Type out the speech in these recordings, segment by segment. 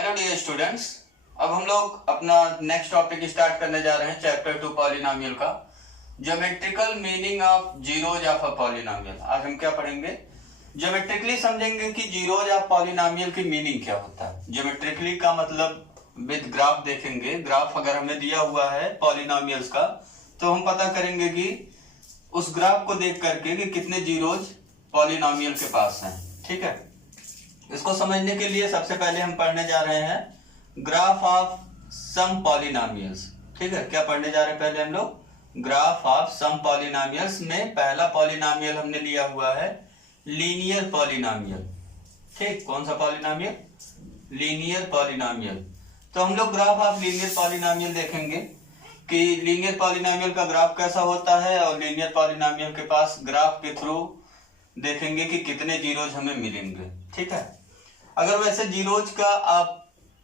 Hello dear students. अब हम लोग अपना नेक्स्ट टॉपिक स्टार्ट करने जा रहे हैं चैप्टर 2 पॉलिनोमियल का, geometrical meaning of zeros of a polynomial. आज हम क्या पढ़ेंगे? ज्योमेट्रिकली समझेंगे कि जीरोज ऑफ पॉलिनोमियल की मीनिंग क्या होता है। ज्योमेट्रिकली का मतलब विद ग्राफ देखेंगे। ग्राफ अगर हमें दिया हुआ है पॉलिनोमियल्स का तो हम पता करेंगे कि उस ग्राफ को देख करके कि कितने जीरोज पॉलिनोमियल के पास हैं। ठीक है, इसको समझने के लिए सबसे पहले हम पढ़ने जा रहे हैं ग्राफ ऑफ सम पॉलिनोमियल्स। ठीक है, क्या पढ़ने जा रहे हैं? पहले हम लोग ग्राफ ऑफ सम पॉलिनोमियल्स में पहला पॉलिनोमियल हमने लिया हुआ है लीनियर पॉलिनोमियल। ठीक, कौन सा पॉलिनोमियल? Linear polynomial. तो हम लोग ग्राफ ऑफ लीनियर पॉलिनोमियल देखेंगे कि लीनियर पॉलिनोमियल का ग्राफ कैसा होता है और लीनियर पॉलिनोमियल के पास ग्राफ के थ्रू देखेंगे कि कितने जीरोज हमें मिलेंगे। ठीक है, अगर वैसे जीरोज का आप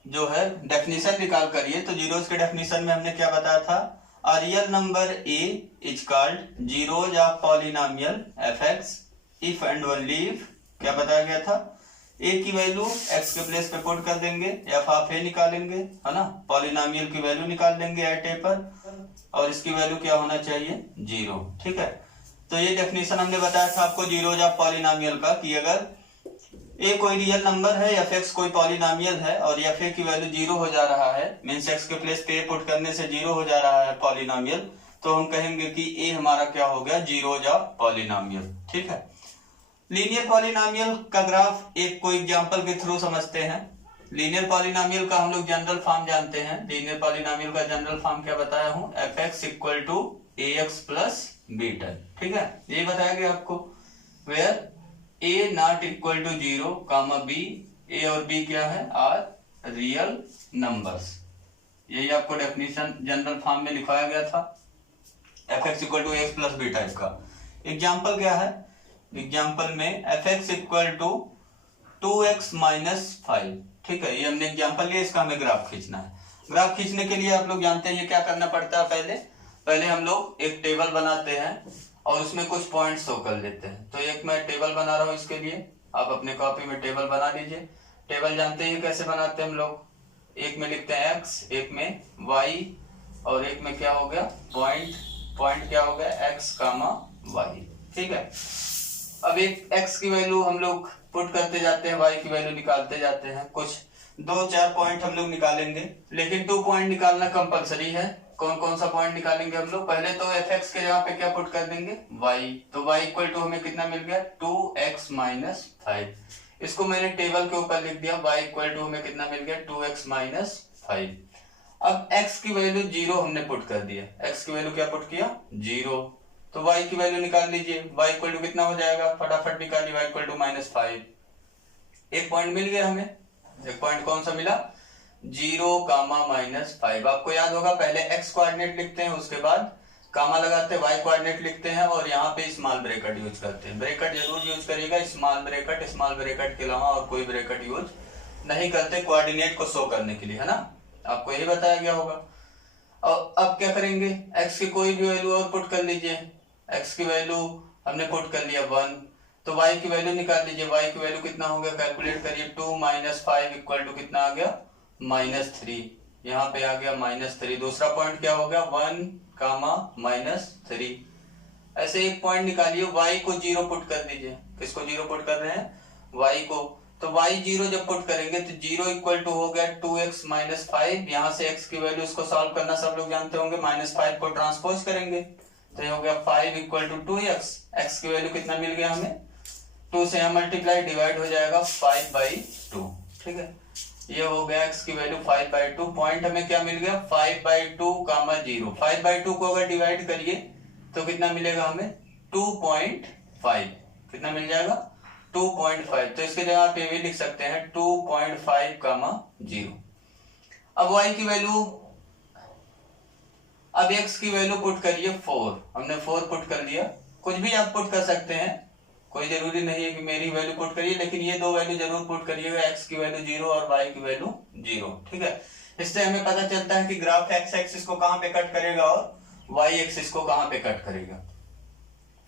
जो है डेफिनेशन निकाल करिए तो जीरोज के डेफिनेशन में हमने क्या बताया था? A real number A is called zeros of polynomial F x if and only if. क्या बताया गया था? ए की वैल्यू एक्स के प्लेस पे पुट कर देंगे, एफ ऑफ ए निकालेंगे, है ना, पॉलिनोमियल की वैल्यू निकाल देंगे एट ए पर, और इसकी वैल्यू क्या होना चाहिए? जीरो। ठीक है, तो ये डेफिनेशन हमने बताया था आपको जीरोज ऑफ पॉलिनोमियल का कि अगर ए कोई रियल नंबर है, एफ एक्स कोई पॉलिनोमियल है और एफ ए की वैल्यू जीरो हो जा रहा है, मींस एक्स के प्लेस पे ए पुट करने से जीरो हो जा रहा है पॉलिनोमियल, तो हम कहेंगे कि ए हमारा क्या हो गया? Zeros of polynomial. ठीक है, लीनियर पॉलिनोमियल का ग्राफ एक कोई एग्जांपल के थ्रू समझते हैं। लीनियर पॉलिनोमियल का हम लोग जनरल फॉर्म जानते हैं। लीनियर पॉलिनोमियल का जनरल फॉर्म क्या बताया हूं? F x equal to a x plus beta. ठीक है, ये बताया गया आपको where a not equal to zero comma b, a और बी क्या है? Are real numbers. यही आपको डेफिनेशन जनरल फॉर्म में लिखवाया गया था, f x equal to x plus b type का। एग्जाम्पल क्या है? एग्जाम्पल में f x equal to 2x minus 5। ठीक है, ये हमने एग्जाम्पल लिया, इसका हमें ग्राफ खींचना है। ग्राफ खींचने के लिए आप लोग जानते हैं ये क्या करना पड़ता है? पहले हम लोग एक टेबल बनाते हैं और उसमें कुछ पॉइंट शो कर लेते हैं। तो एक मैं टेबल बना रहा हूं, इसके लिए आप अपने कॉपी में टेबल बना लीजिए। टेबल जानते हैं कैसे बनाते हैं हम लोग? एक में लिखते हैं x, एक में y और एक में क्या हो गया? पॉइंट क्या हो गया? x कामा y। ठीक है, अब एक x की वैल्यू हम लोग पुट करते जाते हैं, y की वैल्यू निकालते जाते हैं। कुछ 2-4 पॉइंट हम लोग निकालेंगे, लेकिन 2 पॉइंट निकालना कंपलसरी है। कौन कौन सा पॉइंट निकालेंगे हम लोग? पहले तो एफ एक्स के जगह पे क्या पुट कर देंगे? y। तो y इक्वल टू हमें कितना मिल गया? 2x minus 5। इसको मैंने टेबल के ऊपर लिख दिया। y इक्वल टू हमें कितना मिल गया? 2x minus 5। अब x की वैल्यू जीरो हमने पुट कर दिया। x की वैल्यू क्या पुट किया? जीरो। तो y की वैल्यू निकाल लीजिए। y इक्वल टू कितना हो जाएगा? फटाफट निकालिए। y equal to minus 5। एक पॉइंट मिल गया हमें। एक पॉइंट कौन सा मिला? 0 कामा माइनस 5। आपको याद होगा पहले x कोऑर्डिनेट लिखते हैं, उसके बाद कामा लगाते हैं, y कोऑर्डिनेट लिखते हैं और यहाँ पे स्मॉल ब्रैकेट यूज करते हैं। ब्रैकेट जरूर यूज करिएगा, स्मॉल ब्रैकेट के अलावा और कोई ब्रैकेट यूज नहीं करते कोऑर्डिनेट को शो करने के लिए, है ना? आपको यही बताया गया होगा। और अब क्या करेंगे? x की कोई भी वैल्यू और पुट कर लीजिए। x की वैल्यू हमने पुट कर लिया 1, तो y की वैल्यू निकाल लीजिए। y की वैल्यू कितना हो गया? कैलकुलेट करिए। 2 माइनस 5 इक्वल टू कितना आ गया? माइनस 3। यहाँ पे आ गया माइनस 3। दूसरा पॉइंट क्या हो गया? 1 कामा माइनस 3। ऐसे एक पॉइंट निकालिए, y को 0 पुट कर दीजिए। किसको 0 पुट कर रहे हैं? y को। तो y 0 जब पुट करेंगे तो 0 इक्वल टू हो गया 2x माइनस 5। यहाँ से x की वैल्यू, इसको सॉल्व करना सब लोग जानते होंगे, माइनस 5 को ट्रांसपोज करेंगे तो ये हो गया 5 इक्वल टू 2x। x की वैल्यू कितना मिल गया हमें? 2 से यहाँ मल्टीप्लाई डिवाइड हो जाएगा 5/2। ठीक है, ये हो गया x की वैल्यू 5/2। पॉइंट हमें क्या मिल गया? 5/2 कामा 0। 5/2 को अगर डिवाइड करिए तो कितना मिलेगा हमें? 2.5। कितना मिल जाएगा? 2.5। तो इसके जगह आप ये भी लिख सकते हैं 2.5 कामा 0। अब y की वैल्यू, अब x की वैल्यू पुट करिए 4। हमने 4 पुट कर दिया। कुछ भी आप पुट कर सकते हैं, कोई जरूरी नहीं है कि मेरी वैल्यू पुट करिए, लेकिन ये दो वैल्यू जरूर पुट करिएगा, x की वैल्यू 0 और y की वैल्यू 0। ठीक है, इससे हमें पता चलता है कि ग्राफ x एक्सिस को कहां पे कट करेगा और y एक्सिस को कहां पे कट करेगा।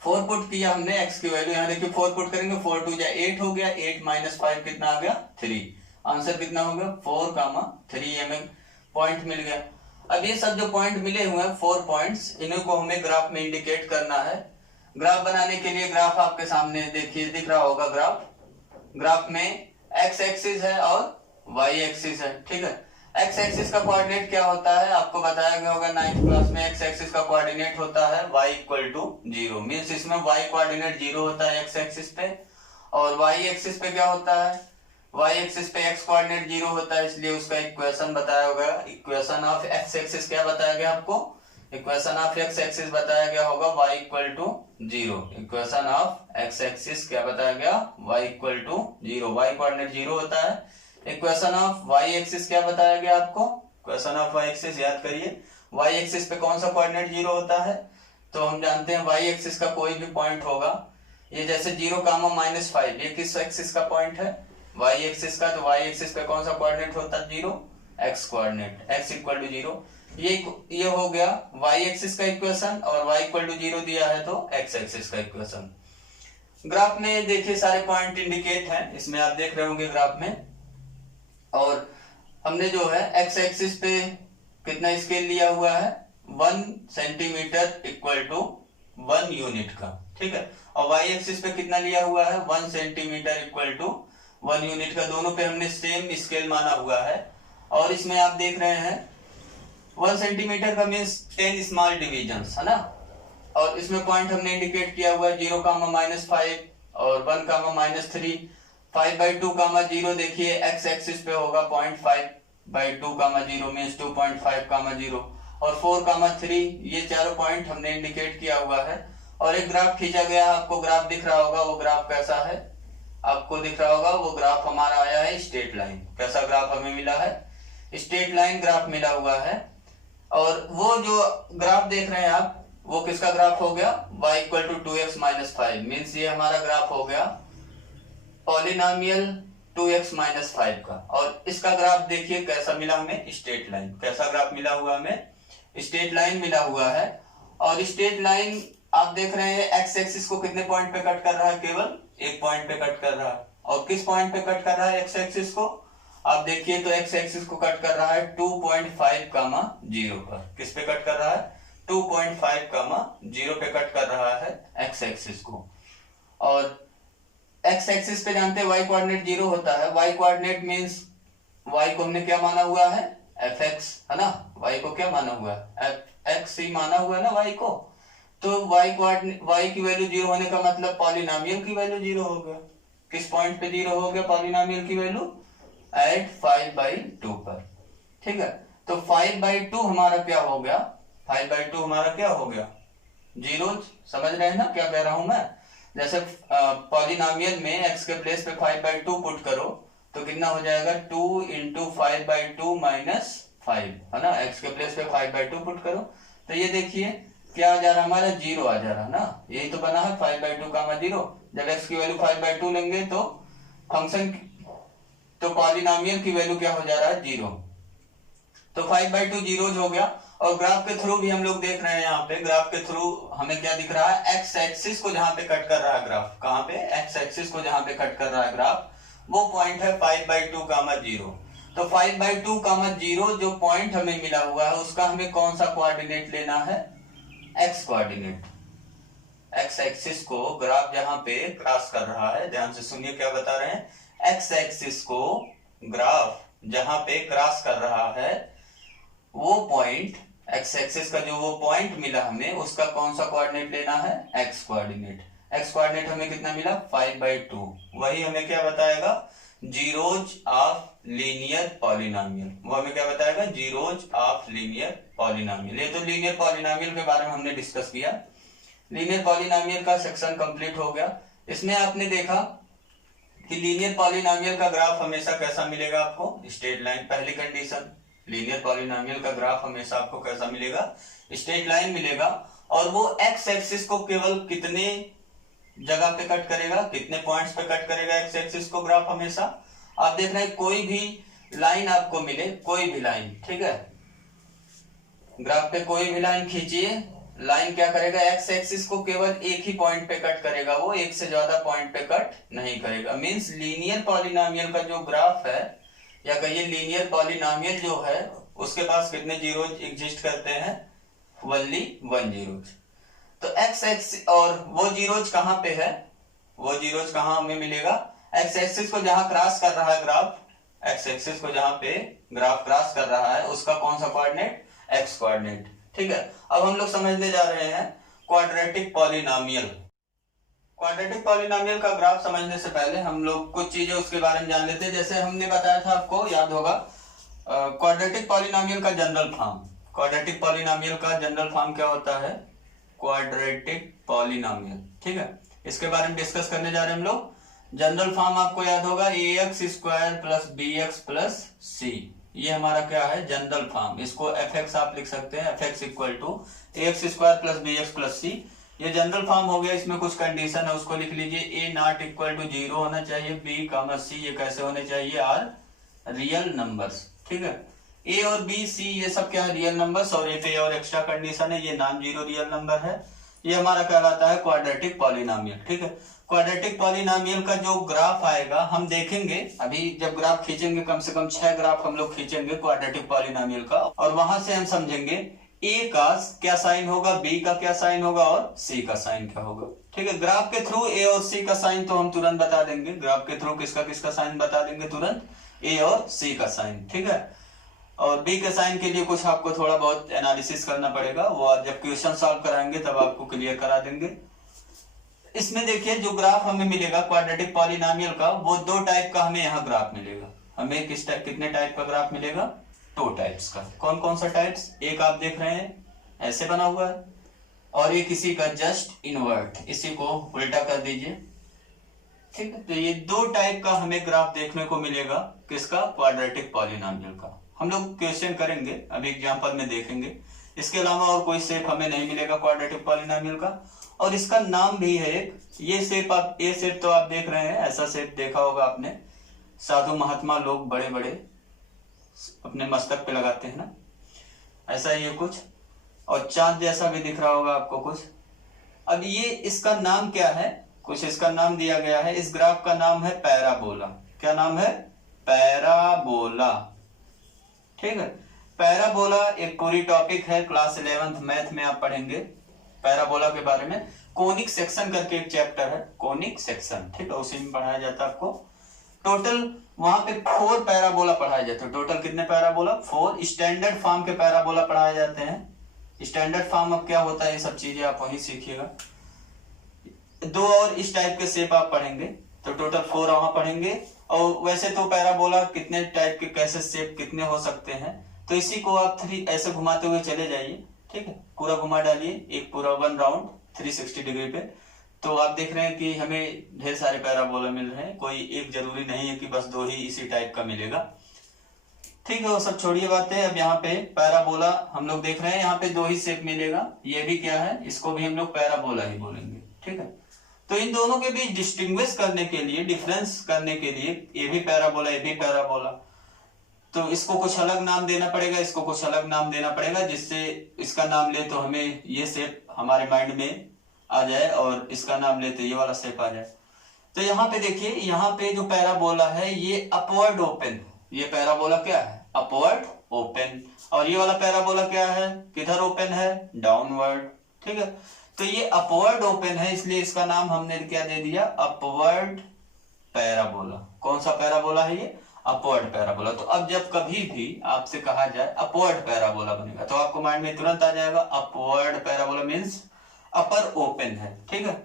4 पुट किया हमने, x की वैल्यू, यहाँ देखिए 4 पुट करेंगे, 4 2 8 हो गया, 8 माइनस 5 कितना आ गया? 3। आंसर कितना हो गया 4, 3 हमें पॉइंट मिल गया। अब ये सब जो पॉइंट मिले हुए हैं 4 पॉइंट्स, इन्हीं को हमें ग्राफ में इंडिकेट करना है। ग्राफ बनाने के लिए ग्राफ आपके सामने देखिए दिख रहा होगा ग्राफ में एक्स एक्सिस है और वाई एक्सिस है, ठीक है। एक्स एक्सिस का कोऑर्डिनेट क्या होता है आपको बताया गया होगा 9th क्लास में। एक्स एक्सिस का कोऑर्डिनेट होता है y = 0, मींस इसमें y कोऑर्डिनेट 0 होता है एक्स एक्सिस पे, और y एक्सिस पे क्या होता है, y एक्सिस पे x कोऑर्डिनेट 0 होता है, इसलिए उसका इक्वेशन बताया होगा। इक्वेशन ऑफ x एक्सिस क्या बताया गया आपको, इक्वेशन ऑफ x एक्सिस बताया गया होगा y = 0। Equation of x axis क्या बताया गया, y = 0, y कोऑर्डिनेट 0 होता है। इक्वेशन ऑफ y एक्सिस क्या बताया गया आपको, इक्वेशन ऑफ y एक्सिस याद करिए, y एक्सिस पे कौन सा कोऑर्डिनेट 0 होता है, तो हम जानते हैं y एक्सिस का कोई भी पॉइंट होगा, ये जैसे 0, -5 ये किस एक्सिस का पॉइंट है, y एक्सिस का, तो y एक्सिस पे कौन सा कोऑर्डिनेट होता है 0, x कोऑर्डिनेट, x = 0। ये हो गया y एक्सिस का इक्वेशन, और y = 0 दिया है तो x एक्सिस का इक्वेशन। ग्राफ में देखिए सारे पॉइंट इंडिकेट हैं, इसमें आप देख रहे होंगे ग्राफ में, और हमने जो है x एक्सिस पे कितना स्केल लिया हुआ है 1 सेंटीमीटर = 1 यूनिट का, ठीक है, और y एक्सिस पे कितना लिया हुआ है 1 सेंटीमीटर = 1 यूनिट का, दोनों पे हमने सेम स्केल माना हुआ है। और इसमें आप देख रहे हैं 1 सेंटीमीटर का मीन्स 10 स्मॉल डिविजन्स है ना, और इसमें पॉइंट हमने इंडिकेट किया हुआ है 0, -5 और 1, -3, 5/2, 0 देखिए x एक्सिस पे होगा 0.5/2, 0 मीन्स 2.5, 0 और 4, 3, ये चारों पॉइंट हमने इंडिकेट किया हुआ है। और एक ग्राफ खींचा गया है, आपको ग्राफ दिख रहा होगा, वो ग्राफ कैसा है आपको दिख रहा होगा, वो ग्राफ हमारा आया है स्ट्रेट लाइन। कैसा ग्राफ हमें मिला है, स्ट्रेट लाइन ग्राफ मिला हुआ है। और वो जो ग्राफ देख रहे हैं आप, वो किसका ग्राफ हो गया, y = 2x - 5, मीन्स ये हमारा ग्राफ हो गया पॉलिनोमियल 2x - 5 का। और इसका ग्राफ देखिए कैसा मिला हमें, स्ट्रेट लाइन। कैसा ग्राफ मिला हुआ हमें, स्ट्रेट लाइन मिला हुआ है। और स्ट्रेट लाइन आप देख रहे हैं x एक्सिस को कितने पॉइंट पे कट कर रहा है, केवल एक पॉइंट पे कट कर रहा है। और किस पॉइंट पे कट कर रहा है x एक्सिस को, आप देखिए तो x एक्सिस को कट कर रहा है 2.5, 0 पर। किस पे कट कर रहा है 2.5, 0 पे कट कर रहा है x एक्सिस को। और x एक्सिस पे जानते हैं y कोऑर्डिनेट 0 होता है, y कोऑर्डिनेट मींस y को हमने क्या माना हुआ है fx, है ना, y को क्या माना हुआ है fx ही माना हुआ है ना y को, तो y कोऑर्डिनेट, y की वैल्यू 0 होने का मतलब पॉलिनोमियल की वैल्यू 0 हो गया। किस पॉइंट पे 0 हो गया पॉलिनोमियल की वैल्यू, एट 5/2 पर, ठीक है। तो 5/2 हमारा क्या हो गया, 5/2 हमारा क्या हो गया, 0। समझ रहे हैं ना क्या कह रहा हूं मैं, जैसे पॉलिनोमियल में x के प्लेस पे 5/2 पुट करो तो कितना हो जाएगा 2 × 5/2 - 5, है ना, x के प्लेस पे 5/2 पुट करो तो ये देखिए क्या आ जा रहा है हमारा, 0 आ जा रहा है ना, यही तो बना है 5/2, 0। जब x की वैल्यू 5/2 लेंगे तो फंक्शन, तो पॉलिनोमियल की वैल्यू क्या हो जा रहा है 0, तो 5/2 0 हो गया। और ग्राफ के थ्रू भी हम लोग देख रहे हैं, यहाँ पे ग्राफ के थ्रू हमें क्या दिख रहा है, एक्स एक्सिस को जहां पे कट कर रहा है ग्राफ, कहां पे, एक्स एक्सिस को जहां पे कट कर रहा है ग्राफ, वो पॉइंट है 5/2, 0। तो 5/2, 0 जो पॉइंट हमें मिला हुआ है उसका हमें कौन सा कोऑर्डिनेट लेना है, एक्स कोऑर्डिनेट। एक्स एक्सिस को ग्राफ जहां पे क्रॉस कर रहा है, ध्यान से सुनिए क्या बता रहे हैं, एक्स एक्सिस को ग्राफ जहां पे क्रॉस कर रहा है वो पॉइंट, एक्स एक्सिस का जो वो पॉइंट मिला हमें, उसका कौन सा कोऑर्डिनेट लेना है, एक्स कोऑर्डिनेट। एक्स कोऑर्डिनेट हमें कितना मिला 5/2, वही हमें क्या बताएगा, जीरोज ऑफ लीनियर पॉलिनोमियल, वो हमें क्या बताएगा, जीरोज ऑफ लीनियर पॉलिनोमियल। ये तो लीनियर पॉलिनोमियल के बारे में हमने डिस्कस किया, लीनियर पॉलिनोमियल का सेक्शन कंप्लीट हो गया। इसमें आपने देखा कि लीनियर पॉलिनोमियल का ग्राफ हमेशा कैसा मिलेगा आपको, स्ट्रेट लाइन। पहली कंडीशन, लीनियर पॉलिनोमियल का ग्राफ हमेशा आपको कैसा मिलेगा, स्ट्रेट लाइन मिलेगा। और वो एक्स एक्सिस को केवल कितने जगह पे कट करेगा, कितने पॉइंट्स पे कट करेगा एक्स एक्सिस को ग्राफ हमेशा। आप देख रहे हैं कोई भी लाइन आपको मिले, कोई भी लाइन, ठीक है, ग्राफ पे कोई भी लाइन खींचिए, लाइन क्या करेगा, एक्स एक्सिस को केवल एक ही पॉइंट पे कट करेगा, वो एक से ज्यादा पॉइंट पे कट नहीं करेगा। मींस लीनियर पॉलिनोमियल का जो ग्राफ है या कहिए लीनियर पॉलिनोमियल जो है उसके पास कितने जीरोज एग्जिस्ट करते हैं, ओनली 1 जीरोज। तो एक्स एक्स और वो जीरोज कहां पे है, वो जीरोज कहां हमें मिलेगा, एक्स एक्सिस को जहां क्रॉस कर रहा है ग्राफ, एक्स एक्सिस को जहां पे ग्राफ क्रॉस कर रहा है उसका कौन सा कोऑर्डिनेट, एक्स कोऑर्डिनेट। ठीक है, अब हम लोग समझने जा रहे हैं क्वाड्रेटिक पॉलिनोमियल। क्वाड्रेटिक पॉलिनोमियल का ग्राफ समझने से पहले हम लोग कुछ चीजें उसके बारे में जान लेते हैं। जैसे हमने बताया था, आपको याद होगा, क्वाड्रेटिक पॉलिनोमियल का जनरल फॉर्म, क्वाड्रेटिक पॉलिनोमियल का जनरल फॉर्म क्या होता है, क्वाड्रेटिक पॉलिनोमियल। ठीक है, इसके बारे में डिस्कस करने जा रहे हैं हम लोग। जनरल फॉर्म आपको याद होगा, a x square plus b x plus c, ये हमारा क्या है, जनरल फॉर्म। इसको एफ एक्स आप लिख सकते हैं, f x equal to a x square plus b x plus c, ये जनरल फॉर्म हो गया। इसमें कुछ कंडीशन है, उसको लिख लीजिए, ए नॉट इक्वल टू 0 होना चाहिए, बी कॉमा सी ये कैसे होने चाहिए, आर रियल नंबर्स। ठीक है, ए और बी सी ये सब क्या है, रियल नंबर्स, और ए पे और एक्स्ट्रा कंडीशन है, ये नॉन जीरो रियल नंबर है। ये हमारा कहलाता है क्वाड्रेटिक पॉलिनोमियल। ठीक है, क्वाड्रेटिक पॉलिनोमियल का जो ग्राफ आएगा हम देखेंगे, अभी जब ग्राफ खींचेंगे कम से कम 6 ग्राफ हम लोग खींचेंगे क्वाड्रेटिक पॉलिनोमियल का, और वहां से हम समझेंगे ए का क्या साइन होगा, बी का क्या साइन होगा और सी का साइन क्या होगा। ठीक है, ग्राफ के थ्रू ए और सी का साइन तो हम तुरंत बता देंगे, ग्राफ के थ्रू किसका किसका साइन बता देंगे तुरंत, ए और सी का साइन। ठीक है, और बी के साइन के लिए कुछ आपको थोड़ा बहुत एनालिसिस करना पड़ेगा, वो जब क्वेश्चन सॉल्व कराएंगे तब आपको क्लियर करा देंगे। इसमें देखिए जो ग्राफ हमें मिलेगा क्वाड्रेटिक पॉलिनोमियल का, वो 2 टाइप का हमें यहाँ ग्राफ मिलेगा। हमें कितने टाइप का ग्राफ मिलेगा, 2 टाइप्स का। कौन कौन सा टाइप्स, एक आप देख रहे हैं ऐसे बना हुआ है, और ये किसी का जस्ट इनवर्ट, इसी को उल्टा कर दीजिए। ठीक है, तो ये 2 टाइप का हमें ग्राफ देखने को मिलेगा, किसका, क्वाड्रेटिक पॉलिनोमियल का। हम लोग क्वेश्चन करेंगे, अभी एग्जांपल में देखेंगे। इसके अलावा और कोई शेप हमें नहीं मिलेगा क्वाड्रेटिक पॉलिनोमियल का, और इसका नाम भी है एक, ये शेप आप, ये शेप तो आप देख रहे हैं, ऐसा शेप देखा होगा आपने, साधु महात्मा लोग बड़े बड़े अपने मस्तक पे लगाते हैं ना, ऐसा ये कुछ, और चांद जैसा भी दिख रहा होगा आपको कुछ। अब ये इसका नाम क्या है, कुछ इसका नाम दिया गया है, इस ग्राफ का नाम है पैराबोला। क्या नाम है, पैराबोला। ठीक है, पैराबोला एक पूरी टॉपिक है, क्लास 11th मैथ में आप पढ़ेंगे पैराबोला के बारे में। कोनिक सेक्शन करके एक चैप्टर है, कोनिक सेक्शन। ठीक है, उसी में पढ़ाया जाता है आपको। टोटल वहां पे 4 पैराबोला पढ़ाए जाते हैं। टोटल कितने पैराबोला, 4। स्टैंडर्ड फॉर्म के पैराबोला पढ़ाए जाते हैं। स्टैंडर्ड फॉर्म अब क्या होता है, ये सब चीजें आप वहीं सीखिएगा। 2 और इस टाइप के शेप आप पढ़ेंगे, तो टोटल 4 वहां पढ़ेंगे। और वैसे तो पैराबोला कितने टाइप के, कैसे शेप कितने हो सकते हैं, तो इसी को आप 3 ऐसे घुमाते हुए चले जाइए। ठीक है, पूरा घुमा डालिए, एक पूरा 1 राउंड 360 डिग्री पे, तो आप देख रहे हैं कि हमें ढेर सारे पैराबोला मिल रहे हैं। कोई एक जरूरी नहीं है कि बस 2 ही इसी टाइप का मिलेगा। ठीक है, वो सब छोड़िए बातें। अब यहाँ पे पैराबोला हम लोग देख रहे हैं, यहाँ पे 2 ही शेप मिलेगा। ये भी क्या है, इसको भी हम लोग पैराबोला ही बोलेंगे। ठीक है, तो इन दोनों के बीच डिस्टिंग्विश करने के लिए, डिफरेंस करने के लिए, ये भी पैराबोला ये भी पैराबोला, तो इसको कुछ अलग नाम देना पड़ेगा, इसको कुछ अलग नाम देना पड़ेगा, जिससे इसका नाम ले तो हमें ये शेप हमारे माइंड में आ जाए, और इसका नाम ले तो ये वाला शेप आ जाए। तो यहाँ पे देखिए, यहाँ पे जो पैराबोला है ये अपवर्ड ओपन, ये पैराबोला क्या है, अपवर्ड ओपन, और ये वाला पैराबोला क्या है, किधर ओपन है, डाउनवर्ड। ठीक है, तो ये अपवर्ड ओपन है, इसलिए इसका नाम हमने क्या दे दिया, अपवर्ड पैराबोला। कौन सा पैराबोला है ये, अपवर्ड पैराबोला। तो अब जब कभी भी आपसे कहा जाए अपवर्ड पैराबोला बनेगा, तो आपको माइंड में तुरंत आ जाएगा अपवर्ड पैराबोला मींस अपर ओपन है। ठीक है,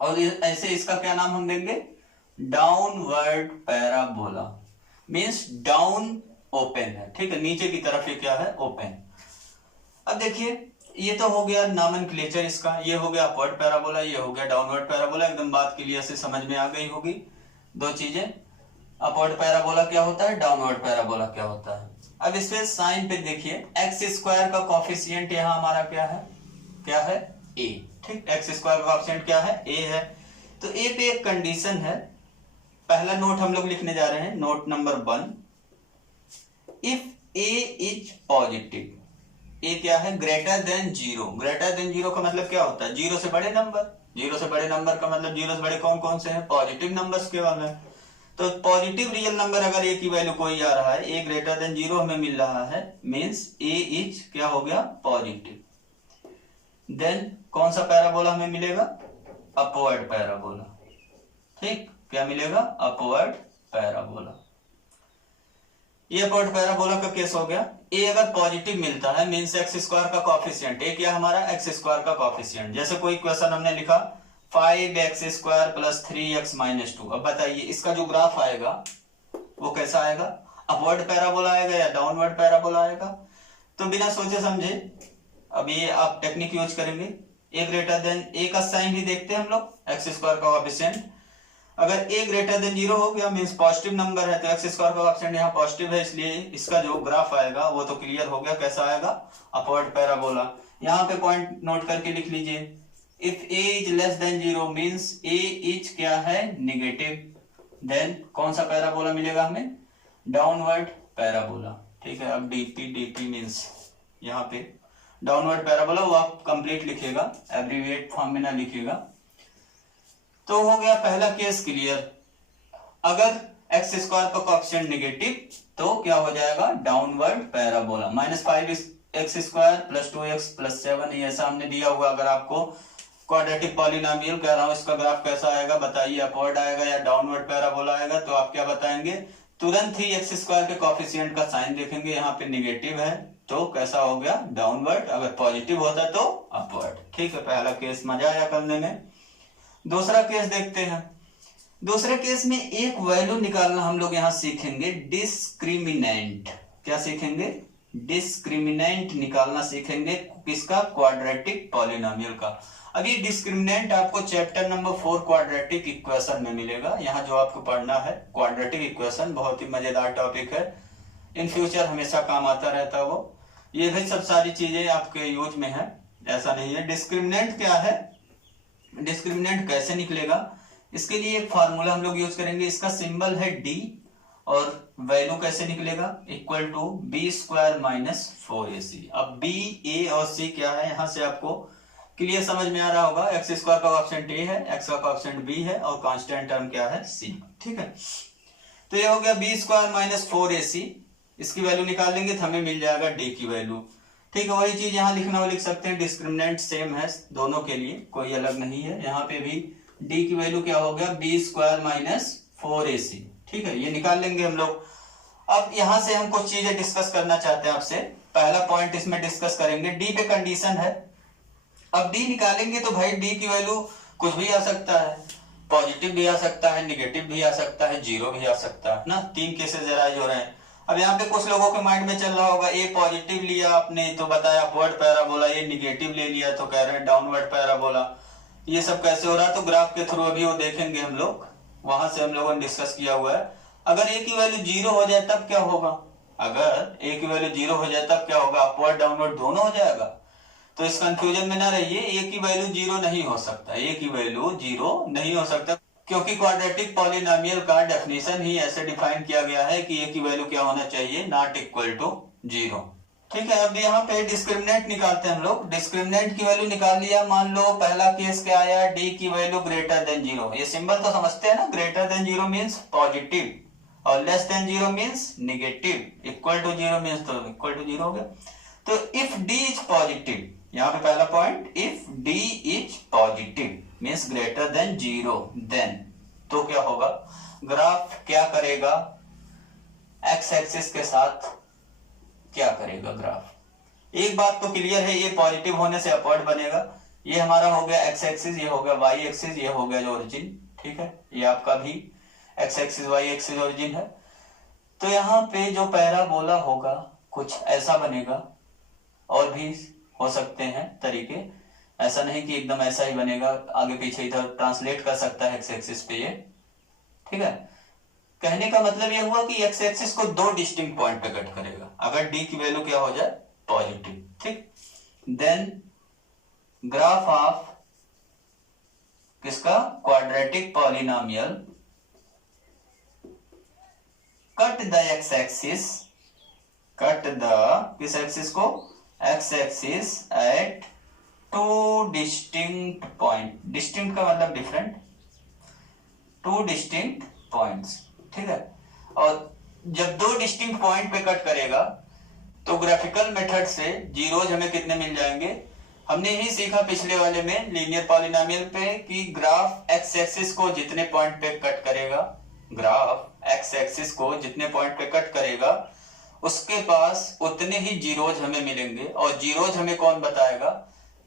और ऐसे इसका क्या नाम हम देंगे, downward parabola means down open है। ठीक है, नीचे की तरफ ये क्या है, ओपन। अब देखिए, ये तो हो गया नॉमेनक्लेचर इसका, ये हो गया अपवर्ड पैराबोला, ये हो गया डाउनवर्ड पैराबोला। एकदम बात क्लियर से समझ में आ गई होगी 2 चीजें, अपवर्ड पैराबोला क्या होता है, डाउनवर्ड पैराबोला क्या होता है। अब इसमें साइन पे देखिए, एक्स स्क्वायर का कॉफिशिएंट यहाँ हमारा क्या है, ए। ठीक, एक्स स्क्वायर का कॉफिशिएंट क्या है, ए है। तो ए पे एक कंडीशन है, पहला नोट हम लोग लिखने जा रहे हैं, note number 1, if a is positive, a क्या है, ग्रेटर देन 0। ग्रेटर देन 0 का मतलब क्या होता है, 0 से बड़े नंबर। 0 से बड़े नंबर का मतलब 0 से बड़े कौन कौन से हैं, पॉजिटिव नंबर्स के वाले हैं। तो पॉजिटिव रियल नंबर अगर ए की वैल्यू कोई आ रहा है, ए ग्रेटर देन 0 हमें मिल रहा है, मीन्स ए इज क्या हो गया, पॉजिटिव। देन कौन सा पैराबोला हमें मिलेगा, अपवर्ड पैराबोला। ठीक, क्या मिलेगा, अपवर्ड पैराबोला। ये अपवर्ड पैराबोला का केस हो गया। ए अगर पॉजिटिव मिलता है मीन्स एक्स स्क्वायर का कॉफिशिएंट, ए क्या हमारा एक्स स्क्वायर का कॉफिशिएंट। जैसे कोई क्वेश्चन हमने लिखा 5x² + 3x-2। अब बताइए इसका जो ग्राफ आएगा वो कैसा आएगा, अपवर्ड पैराबोला आएगा या डाउनवर्ड पैराबोला आएगा। तो बिना सोचे समझे अब ये आप टेक्निक यूज करेंगे, ए ग्रेटर देन, ए का साइन ही देखते हैं हम लोग, एक्स स्क्वायर का कॉफिशिएंट। अगर ए ग्रेटर देन 0 हो गया मीन्स पॉजिटिव नंबर है, तो एक्स स्क्वायर का कॉफिशिएंट यहाँ पॉजिटिव है, इसलिए इसका जो ग्राफ आएगा वो तो क्लियर हो गया, कैसा आएगा, अपवर्ड पैराबोला। यहाँ पे पॉइंट नोट करके लिख लीजिए, if a is less than 0 means a is क्या है, निगेटिव। देन कौन सा पैराबोला मिलेगा हमें, डाउनवर्ड पैराबोला। ठीक है, अब डी मीन्स यहाँ पे डाउनवर्ड पैराबोला, वो आप कंप्लीट लिखिएगा, एब्रीविएट फॉर्म में ना लिखिएगा। तो हो गया पहला केस क्लियर। अगर एक्स स्क्वायर का कोएफिशिएंट नेगेटिव तो क्या हो जाएगा, डाउनवर्ड पैराबोला। -5x² + 2x + 7 ऐसा हमने दिया हुआ। अगर आपको क्वाड्रेटिक पॉलिनोमियल कह रहा हूं, इसका ग्राफ कैसा आएगा बताइए, अपवर्ड आएगा या डाउनवर्ड पैराबोला आएगा, तो आप क्या बताएंगे, तुरंत ही एक्स स्क्वायर के कॉफिशिएंट का साइन देखेंगे, यहाँ पे निगेटिव है तो कैसा हो गया, डाउनवर्ड। अगर पॉजिटिव होता तो अपवर्ड। ठीक है, पहला केस मजा आया करने में। दूसरा केस देखते हैं। दूसरे केस में एक वैल्यू निकालना हम लोग यहाँ सीखेंगे, डिस्क्रिमिनेंट। क्या सीखेंगे, डिस्क्रिमिनेंट निकालना सीखेंगे, किसका, क्वाड्रेटिक पॉलिनोमियल का। अब ये डिस्क्रिमिनेंट आपको चैप्टर नंबर 4 क्वाड्रेटिक इक्वेशन में मिलेगा। यहाँ जो आपको पढ़ना है क्वाड्रेटिक इक्वेशन, बहुत ही मजेदार टॉपिक है, इन फ्यूचर हमेशा काम आता रहता है वो। ये भी सब सारी चीजें आपके यूज में है, ऐसा नहीं है। डिस्क्रिमिनेंट क्या है, डिस्क्रिमिनेंट कैसे निकलेगा, इसके लिए एक फॉर्मूला हम लोग यूज करेंगे। इसका सिंबल है डी और वैल्यू कैसे निकलेगा, इक्वल टू b² - 4ac। अब b, a और c क्या है, यहां से आपको क्लियर समझ में आ रहा होगा। एक्स स्क्वायर का कोएफिशिएंट a है, एक्स का कोएफिशिएंट b है और कांस्टेंट टर्म क्या है, c। ठीक है, तो ये हो गया b² - 4ac। इसकी वैल्यू निकाल लेंगे तो हमें मिल जाएगा d की वैल्यू। ठीक है, वही चीज यहाँ लिखना वो लिख सकते हैं, डिस्क्रिमिनेंट सेम है दोनों के लिए, कोई अलग नहीं है। यहाँ पे भी d की वैल्यू क्या हो गया, b² - 4ac। ठीक है, ये निकाल लेंगे हम लोग। अब यहाँ से हम कुछ चीजें डिस्कस करना चाहते हैं आपसे। पहला पॉइंट इसमें डिस्कस करेंगे, डी पे कंडीशन है। अब डी निकालेंगे तो भाई डी की वैल्यू कुछ भी आ सकता है, पॉजिटिव भी आ सकता है, निगेटिव भी आ सकता है, 0 भी आ सकता है ना। 3 केसेस राइज हो रहे हैं। अब यहाँ पे कुछ लोगों के माइंड में चल रहा होगा, ए पॉजिटिव लिया आपने तो बताया अपवर्ड पैराबोला, ये निगेटिव ले लिया तो कह रहे हैं डाउनवर्ड पैराबोला। ये सब कैसे हो रहा है, तो ग्राफ के थ्रू अभी वो देखेंगे हम लोग, वहां से हम लोगों ने डिस्कस किया हुआ है। अगर ए की वैल्यू 0 हो जाए तब क्या होगा, अगर ए की वैल्यू 0 हो जाए तब क्या होगा, अपवर्ड डाउनवर्ड दोनों हो जाएगा। तो इस कंफ्यूजन में ना रहिए, ए की वैल्यू 0 नहीं हो सकता, ए की वैल्यू 0 नहीं हो सकता, क्योंकि क्वाड्रेटिक पॉलिनोमियल का डेफिनेशन ही ऐसे डिफाइन किया गया है कि ए की वैल्यू क्या होना चाहिए, नॉट इक्वल टू 0। ठीक है, अब यहाँ पे डिस्क्रिमिनेंट निकालते हैं हम लोग। डिस्क्रिमिनेंट की वैल्यू निकाल लिया। मान लो पहला केस क्या आया, डी की वैल्यू ग्रेटर देन 0। ये सिंबल तो समझते हैं ना, ग्रेटर देन 0 मीन्स पॉजिटिव और less than 0 means negative, equal to 0 means तो इक्वल टू 0 हो गया। तो इफ डी इज पॉजिटिव, यहाँ पे पहला point, if D is positive means greater than 0, then तो क्या होगा, ग्राफ क्या करेगा, एक्स एक्सिस के साथ क्या करेगा ग्राफ। एक बात तो क्लियर है, ये पॉजिटिव होने से अपवर्ड बनेगा। ये हमारा हो गया एक्स एक्सिस, ये हो गया वाई एक्सिस, ये हो गया जो ओरिजिन। ठीक है, ये आपका भी X axis Y axis origin है। तो यहाँ पे जो पैराबोला होगा कुछ ऐसा बनेगा, और भी हो सकते हैं तरीके, ऐसा नहीं कि एकदम ऐसा ही बनेगा, आगे पीछे इधर ट्रांसलेट कर सकता है एक्स एक्सिस पे ये। ठीक है, कहने का मतलब यह हुआ कि एक्स एक्सिस को 2 डिस्टिंक्ट पॉइंट पे कट करेगा अगर डी की वैल्यू क्या हो जाए, पॉजिटिव। ठीक, देन ग्राफ ऑफ किसका, quadratic polynomial, cut the x axis, cut the किस एक्सिस को, x axis eight 2 distinct point. Distinct का मतलब डिफरेंट, 2 डिस्टिंक्ट पॉइंट्स। ठीक है। और जब दो डिस्टिंक्ट पॉइंट पे कट करेगा तो ग्राफिकल मेथड से जीरोज हमें कितने मिल जाएंगे। हमने ही सीखा पिछले वाले में लीनियर पॉलिनोमियल पे कि ग्राफ एक्स एक्सिस को जितने पॉइंट पे कट करेगा, ग्राफ एक्स एक्सिस को जितने पॉइंट पे कट करेगा उसके पास उतने ही जीरोज हमें मिलेंगे। और जीरोज हमें कौन बताएगा,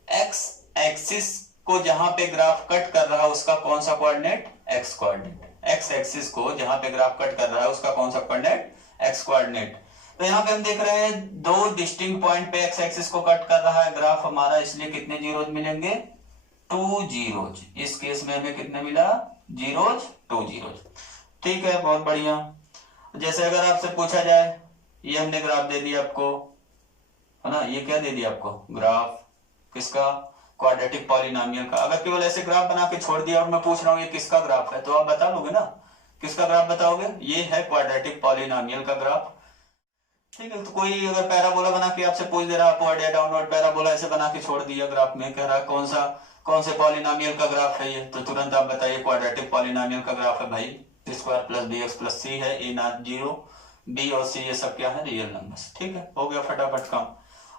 एक्स एक्सिस को जहां पे ग्राफ कट कर रहा है उसका कौन सा coordinate, x coordinate. X axis को जहां पे ग्राफ कट कर रहा है उसका कौन सा कोऑर्डिनेट, एक्स कोऑर्डिनेट। तो यहाँ पे हम देख रहे हैं दो डिस्टिंक्ट पॉइंट पे एक्स एक्सिस को कट कर रहा है ग्राफ हमारा, इसलिए कितने जीरोज मिलेंगे, 2 जीरोज। इस केस में हमें कितने मिला, जीरोज, 2 जीरोज। ठीक है, बहुत बढ़िया। जैसे अगर आपसे पूछा जाए, ये हमने ग्राफ दे दिया आपको, है ना, ये क्या दे दिया आपको, ग्राफ किसका, क्वाड्रेटिक पॉलिनोमियल का। अगर केवल ऐसे ग्राफ बना के छोड़ दिया और मैं पूछ रहा हूँ ये किसका ग्राफ है, तो आप बता लोगे ना, किसका ग्राफ बताओगे, ये है क्वाड्रेटिक पॉलिनोमियल का ग्राफ। ठीक है, तो कोई अगर पैराबोला बना के आपसे पूछ दे रहा है अपवर्ड या डाउनवर्ड पैराबोला ऐसे बना के छोड़ दिया ग्राफ में, कह रहा है कौन से पॉलिनोमियल का ग्राफ है ये, तो तुरंत आप बताइए क्वाड्रेटिक पॉलिनोमियल का ग्राफ है भाई, square plus b x plus c है, ए नॉट जीरो, बी और सी ये सब क्या है, रियल नंबर्स। ठीक है, हो गया फटाफट काम।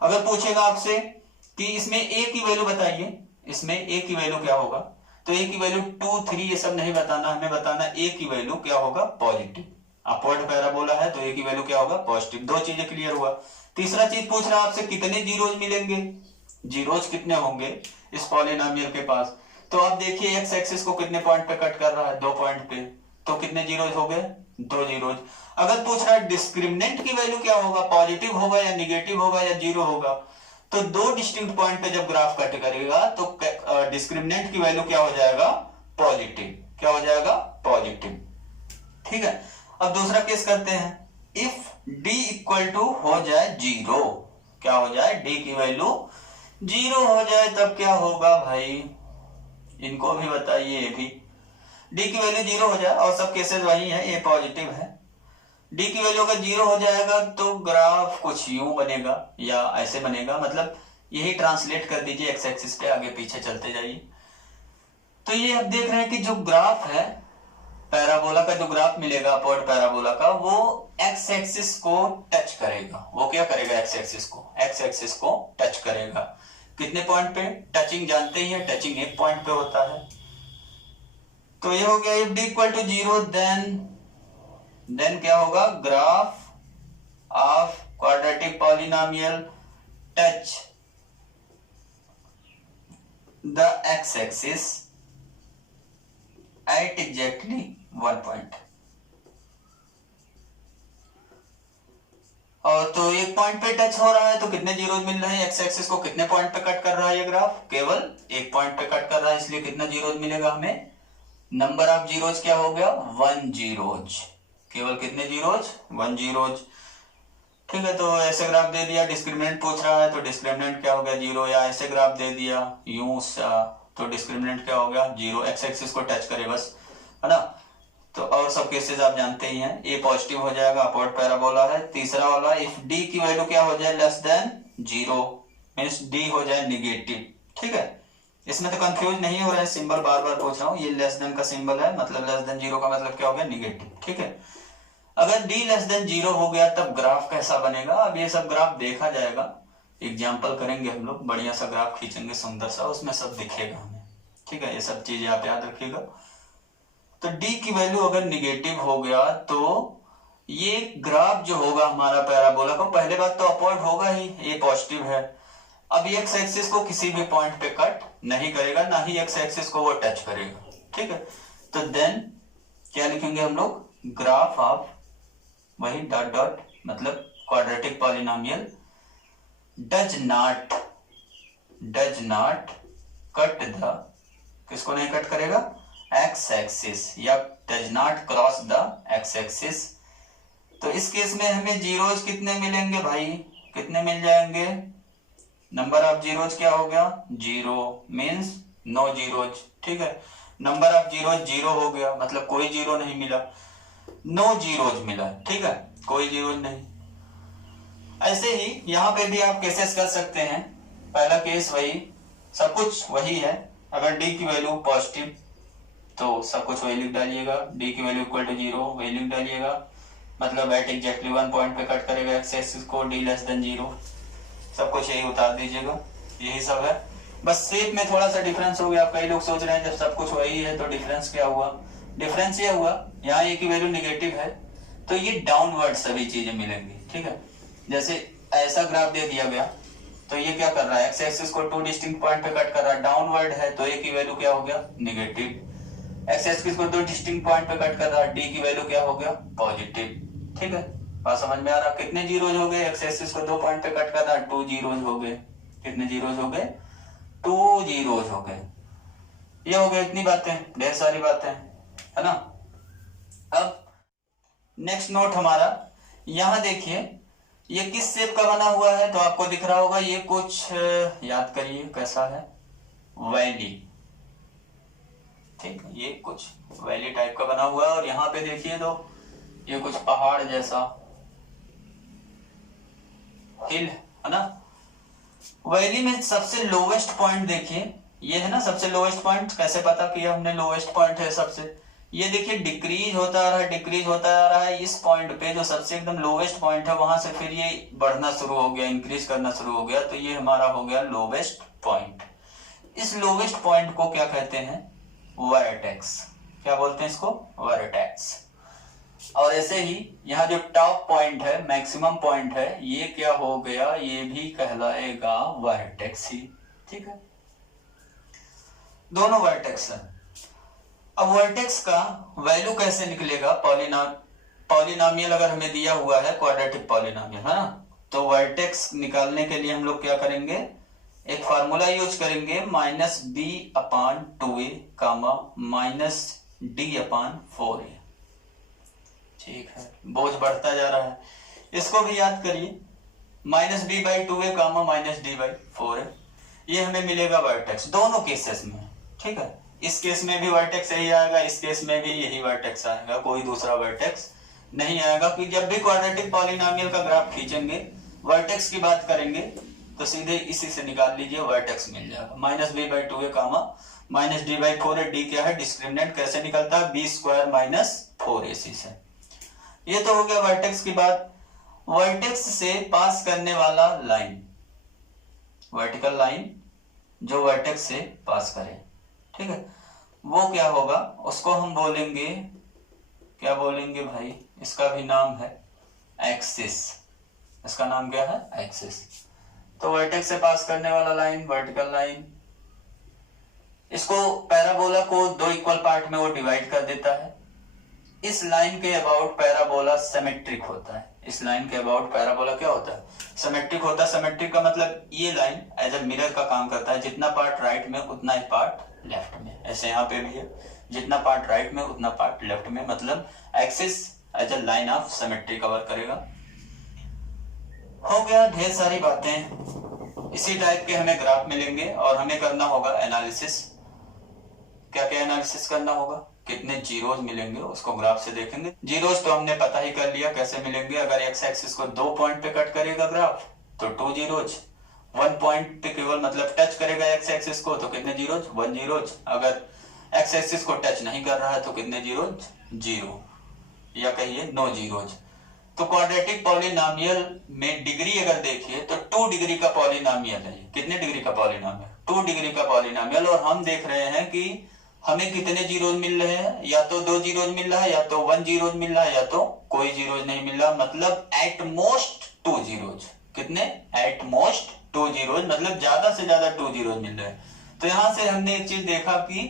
अगर पूछेगा आपसे कि इसमें ए की वैल्यू बताइए, इसमें ए की वैल्यू क्या होगा, तो ए की वैल्यू 2, 3 ये सब नहीं बताना, हमें बताना ए की वैल्यू क्या होगा, पॉजिटिव। अपवर्ड पैराबोला है तो ए की वैल्यू क्या होगा, पॉजिटिव। दो चीजें क्लियर हुआ। तीसरा चीज पूछ रहा है आपसे कितने जीरोज मिलेंगे, जीरोज कितने होंगे इस पॉलिनोमियल के पास। तो आप देखिए एक्स एक्सिस को कितने पॉइंट पे कट कर रहा है, 2 पॉइंट पे, तो कितने जीरोज हो गए, 2 जीरोज। अगर पूछ रहा है डिस्क्रिमिनेंट की वैल्यू क्या होगा, पॉजिटिव होगा या निगेटिव होगा या जीरो होगा, तो दो डिस्टिंक्ट पॉइंट पे जब ग्राफ कट करेगा तो डिस्क्रिमिनेंट की वैल्यू क्या हो जाएगा, पॉजिटिव। क्या हो जाएगा, पॉजिटिव। ठीक है, अब दूसरा केस करते हैं, इफ d इक्वल टू हो जाए 0, क्या हो जाए, d की वैल्यू 0 हो जाए तब क्या होगा भाई, इनको भी बताइए। ये भी d की वैल्यू 0 हो जाए, और सब केसेस वही है, ये पॉजिटिव है। d की वैल्यू अगर 0 हो जाएगा तो ग्राफ कुछ यूं बनेगा या ऐसे बनेगा, मतलब यही ट्रांसलेट कर दीजिए, एक्स एक्सिस पे आगे पीछे चलते जाइए। तो ये आप देख रहे हैं कि जो ग्राफ है पैराबोला का, जो ग्राफ मिलेगा अपवर्ड पैराबोला का, वो एक्स एक्सिस को टच करेगा। वो क्या करेगा, एक्स एक्सिस को टच करेगा। कितने पॉइंट पे, टचिंग जानते ही है, टचिंग एक पॉइंट पे होता है। तो ये हो गया, if D equal to 0 then क्या होगा, graph of quadratic polynomial touch the x axis at exactly 1 point. और तो एक पॉइंट पे टच हो रहा है तो कितने जीरोज मिल रहे हैं, एक्स एक्सिस को कितने पॉइंट पे कट कर रहा है ये ग्राफ, केवल एक पॉइंट पे कट कर रहा है, इसलिए कितना जीरोज मिलेगा हमें, नंबर ऑफ जीरोज क्या हो गया, 1 जीरोज। केवल कितने जीरोज, 1 जीरोज। ठीक है, तो ऐसे ग्राफ दे दिया, डिस्क्रिमिनेंट पूछ रहा है तो डिस्क्रिमिनेंट क्या हो गया, 0, या ऐसे ग्राफ दे दिया यूं सा तो डिस्क्रिमिनेंट क्या हो गया, 0, एक्स एक्सिस को टच करे बस, है ना। तो और सब केसेस आप जानते ही हैं, ए पॉजिटिव हो जाएगा, अपवर्ड पैराबोला है। तीसरा वाला, इफ डी की वैल्यू क्या हो जाए, लेस देन 0, मींस डी हो जाए निगेटिव। ठीक है, इसमें तो कंफ्यूज नहीं हो रहा है, सिंबल बार बार पूछ रहा हूँ, ये लेस देन का सिंबल है, मतलब लेस देन 0 का मतलब क्या हो गया, निगेटिव। ठीक है, अगर d लेस देन 0 हो गया तब ग्राफ कैसा बनेगा, अब ये सब ग्राफ देखा जाएगा, एग्जाम्पल करेंगे हम लोग, बढ़िया सा ग्राफ खींचेंगे सुंदर सा, उसमें सब दिखेगा हमें। ठीक है, ये सब चीजें आप याद रखिएगा। तो d की वैल्यू अगर निगेटिव हो गया तो ये ग्राफ जो होगा हमारा पैराबोला का, पहले बात तो अपवर्ड होगा ही, ये पॉजिटिव है। अब एक्स एक्सिस को किसी भी पॉइंट पे कट नहीं करेगा, ना ही एक्स एक्सिस को वो टच करेगा। ठीक है, तो देन क्या लिखेंगे हम लोग, ग्राफ ऑफ, वही डॉट डॉट मतलब quadratic polynomial does not cut the, किसको नहीं कट करेगा, एक्स एक्सिस, या does not cross the x axis. तो इस केस में हमें जीरोज कितने मिलेंगे भाई, कितने मिल जाएंगे, नंबर ऑफ जीरोज क्या हो गया, 0, मीन्स नो जीरोज। ठीक है, नंबर ऑफ जीरोज 0 हो गया, मतलब कोई जीरो नहीं मिला, नो जीरोज मिला। ठीक है, कोई जीरोज नहीं। ऐसे ही यहां पे भी आप केसेस कर सकते हैं, पहला केस वही, सब कुछ वही है। अगर डी की वैल्यू पॉजिटिव तो सब कुछ वही लिख डालिएगा, डी की वैल्यू इक्वल टू 0 वही लिख डालिएगा, मतलब एट एग्जैक्टली 1 पॉइंट पे कट करेगा एक्स एक्सिस को, डी लेस देन 0, सब कुछ यही उतार दीजिएगा। यही सब है, बस शेप में थोड़ा सा डिफरेंस हो गया। कई लोग सोच रहे हैं जब सब कुछ वही है तो डिफरेंस क्या हुआ, डिफरेंस ये हुआ यहाँ ए की वैल्यू निगेटिव है तो ये डाउनवर्ड सभी चीजें मिलेंगी, ठीक है। जैसे ऐसा ग्राफ दे दिया गया तो ये क्या कर रहा है, एक्स एक्सिस को 2 डिस्टिंक्ट पॉइंट पे कट कर रहा है, डाउनवर्ड है तो ए की वैल्यू क्या हो गया, नेगेटिव। एक्स एक्सिस को 2 डिस्टिंक्ट पॉइंट पे कट कर रहा है, डी की वैल्यू क्या हो गया, पॉजिटिव। ठीक है, बात समझ में आ रहा। कितने जीरोज हो गए, एक्स एक्सिस को 2 पॉइंट पे कट कर रहा है, 2 जीरोज हो गए। कितने जीरोज हो गए, 2 जीरोज हो गए। ये हो गए, इतनी बातें, ढेर सारी बातें, है ना। अब नेक्स्ट नोट हमारा, यहां देखिए ये किस शेप का बना हुआ है, तो आपको दिख रहा होगा ये कुछ, याद करिए कैसा है, वैली। ठीक, ये कुछ वैली टाइप का बना हुआ है। और यहाँ पे देखिए तो ये कुछ पहाड़ जैसा हिल है ना। वैली में सबसे लोवेस्ट पॉइंट देखिए, ये है ना सबसे लोवेस्ट पॉइंट। कैसे पता किया हमने लोवेस्ट पॉइंट है सबसे, ये देखिए डिक्रीज होता आ रहा है, डिक्रीज होता आ रहा है। इस पॉइंट पे जो सबसे एकदम लोवेस्ट पॉइंट है वहां से फिर ये बढ़ना शुरू हो गया, इंक्रीज करना शुरू हो गया, तो ये हमारा हो गया लोवेस्ट पॉइंट। इस लोवेस्ट पॉइंट को क्या कहते हैं, वर्टेक्स। क्या बोलते हैं इसको, वर्टेक्स। और ऐसे ही यहाँ जो टॉप पॉइंट है, मैक्सिमम पॉइंट है, ये क्या हो गया, ये भी कहलाएगा वर्टेक्स ही। ठीक है, दोनों वर्टेक्स है। अब वर्टेक्स का वैल्यू कैसे निकलेगा, पॉलिनोमियल अगर हमें दिया हुआ है, क्वाड्रेटिक पॉलिनोमियल है ना, तो वर्टेक्स निकालने के लिए हम लोग क्या करेंगे, एक फार्मूला यूज करेंगे, -b/2a, -d/4a। ठीक है, बोझ बढ़ता जा रहा है, इसको भी याद करिए, -b/2a, -d/4a, ये हमें मिलेगा वर्टेक्स दोनों केसेस में। ठीक है, इस केस में भी वर्टेक्स यही आएगा, इस केस में भी यही वर्टेक्स आएगा, कोई दूसरा वर्टेक्स नहीं आएगा। कि जब भी क्वाड्रेटिक पॉलिनोमियल का ग्राफ खींचेंगे, वर्टेक्स की बात करेंगे, तो सीधे इसी से निकाल लीजिए, वर्टेक्स मिल जाएगा। -b/2a, -d/4a, d क्या है, डिस्क्रिमिनेंट। कैसे निकलता है, b² - 4ac से। ये तो हो गया वर्टेक्स की बात। वर्टेक्स से पास करने वाला लाइन, वर्टिकल लाइन जो वर्टेक्स से पास करे, ठीक है, वो क्या होगा, उसको हम बोलेंगे, क्या बोलेंगे भाई, इसका भी नाम है एक्सिस। इसका नाम क्या है, एक्सिस। तो वर्टेक्स से पास करने वाला लाइन, वर्टिकल लाइन, इसको पैराबोला को 2 इक्वल पार्ट में वो डिवाइड कर देता है। इस लाइन के अबाउट पैराबोला सिमेट्रिक होता है। इस लाइन के अबाउट पैराबोला क्या होता है, सिमेट्रिक होता है। सिमेट्रिक का मतलब ये लाइन एज अ मिरर का काम करता है, जितना पार्ट राइट में उतना ही पार्ट लेफ्ट में। ऐसे यहाँ पे भी है, जितना पार्ट राइट में उतना पार्ट लेफ्ट में, मतलब axis as a line of symmetry cover करेगा। हो गया, ढेर सारी बातें। इसी टाइप के हमें ग्राफ मिलेंगे और हमें करना होगा एनालिसिस। क्या क्या एनालिसिस करना होगा, कितने जीरोज मिलेंगे उसको ग्राफ से देखेंगे। जीरोज तो हमने पता ही कर लिया कैसे मिलेंगे। अगर एक्स एक्सिस को 2 पॉइंट पे कट करेगा ग्राफ तो 2 जीरोज, 1 पॉइंट पे केवल मतलब टच करेगा एक्स एक्सिस को तो कितने जीरोज, 1 जीरोज। अगर एक्स एक्सिस को टच नहीं कर रहा है तो कितने जीरोज, 0, या कहिए 9 जीरोज। तो क्वाड्रेटिक पॉलिनोमियल में डिग्री अगर देखिए तो 2 डिग्री का पॉलिनोमियल है। कितने डिग्री का पॉलिनोमियल, 2 डिग्री का पॉलिनोमियल। और हम देख रहे हैं कि हमें कितने जीरोज मिल रहे हैं, या तो 2 जीरोज मिल रहा है, या तो 1 जीरोज मिल रहा है, या तो कोई जीरोज नहीं मिल रहा, मतलब एट मोस्ट 2 जीरोज। कितने, एट मोस्ट 2 जीरोज, मतलब ज्यादा से ज्यादा 2 जीरोज मिल रहे हैं। तो यहां से हमने एक चीज देखा कि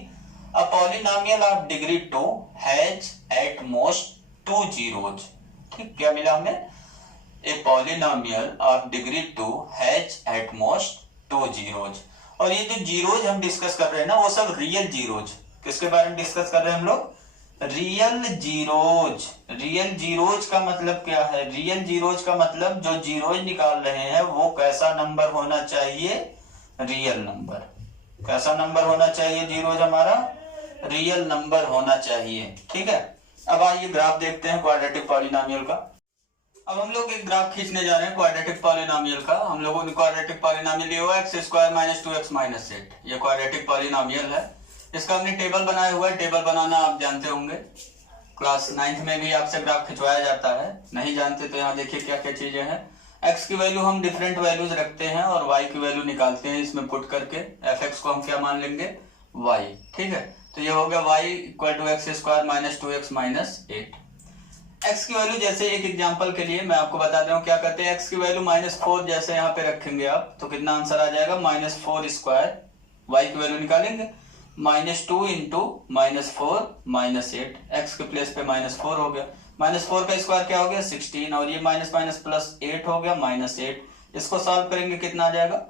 a polynomial of degree 2 has at most 2 zeros. ठीक, क्या मिला हमें, a polynomial of degree 2 has at most 2 zeros. और ये जो जीरोज हम डिस्कस कर रहे हैं ना, वो सब रियल जीरोज। किसके बारे में डिस्कस कर रहे हैं हम लोग, रियल जीरोज। रियल जीरोज का मतलब क्या है, रियल जीरोज का मतलब जो जीरोज निकाल रहे हैं वो कैसा नंबर होना चाहिए, रियल नंबर। कैसा नंबर होना चाहिए, जीरोज हमारा रियल नंबर होना चाहिए। ठीक है, अब आइए ग्राफ देखते हैं क्वाड्रेटिक पॉलिनोमियल का। अब हम लोग एक ग्राफ खींचने जा रहे हैं क्वाड्रेटिक पॉलिनोमियल का। हम लोगों ने क्वाड्रेटिक पॉलिनोमियल लिया हुआ x² - 2x - 8। ये क्वाड्रेटिक पॉलिनोमियल है। इसका हमने टेबल बनाया हुआ है, टेबल बनाना आप जानते होंगे, क्लास 9th में भी आपसे ग्राफ खिंचवाया जाता है। नहीं जानते तो यहाँ देखिए क्या क्या चीजें हैं। x की वैल्यू हम डिफरेंट वैल्यूज रखते हैं और y की वैल्यू निकालते हैं इसमें पुट करके। fx को हम क्या मान लेंगे, y, ठीक है। तो ये हो गया y equal to X square minus 2x minus 8। x की वैल्यू जैसे एक एग्जांपल के लिए मैं आपको बता दे हूँ क्या करते हैं, x की वैल्यू -4 जैसे यहाँ पे रखेंगे आप, तो कितना आंसर आ जाएगा, -4 स्क्वायर। y की वैल्यू निकालेंगे -2 इंटू -4 -8, x के प्लेस पे -4 हो गया, -4 का स्क्वायर क्या हो गया 16, और ये माइनस माइनस प्लस 8 हो गया -8। इसको सॉल्व करेंगे कितना आ जाएगा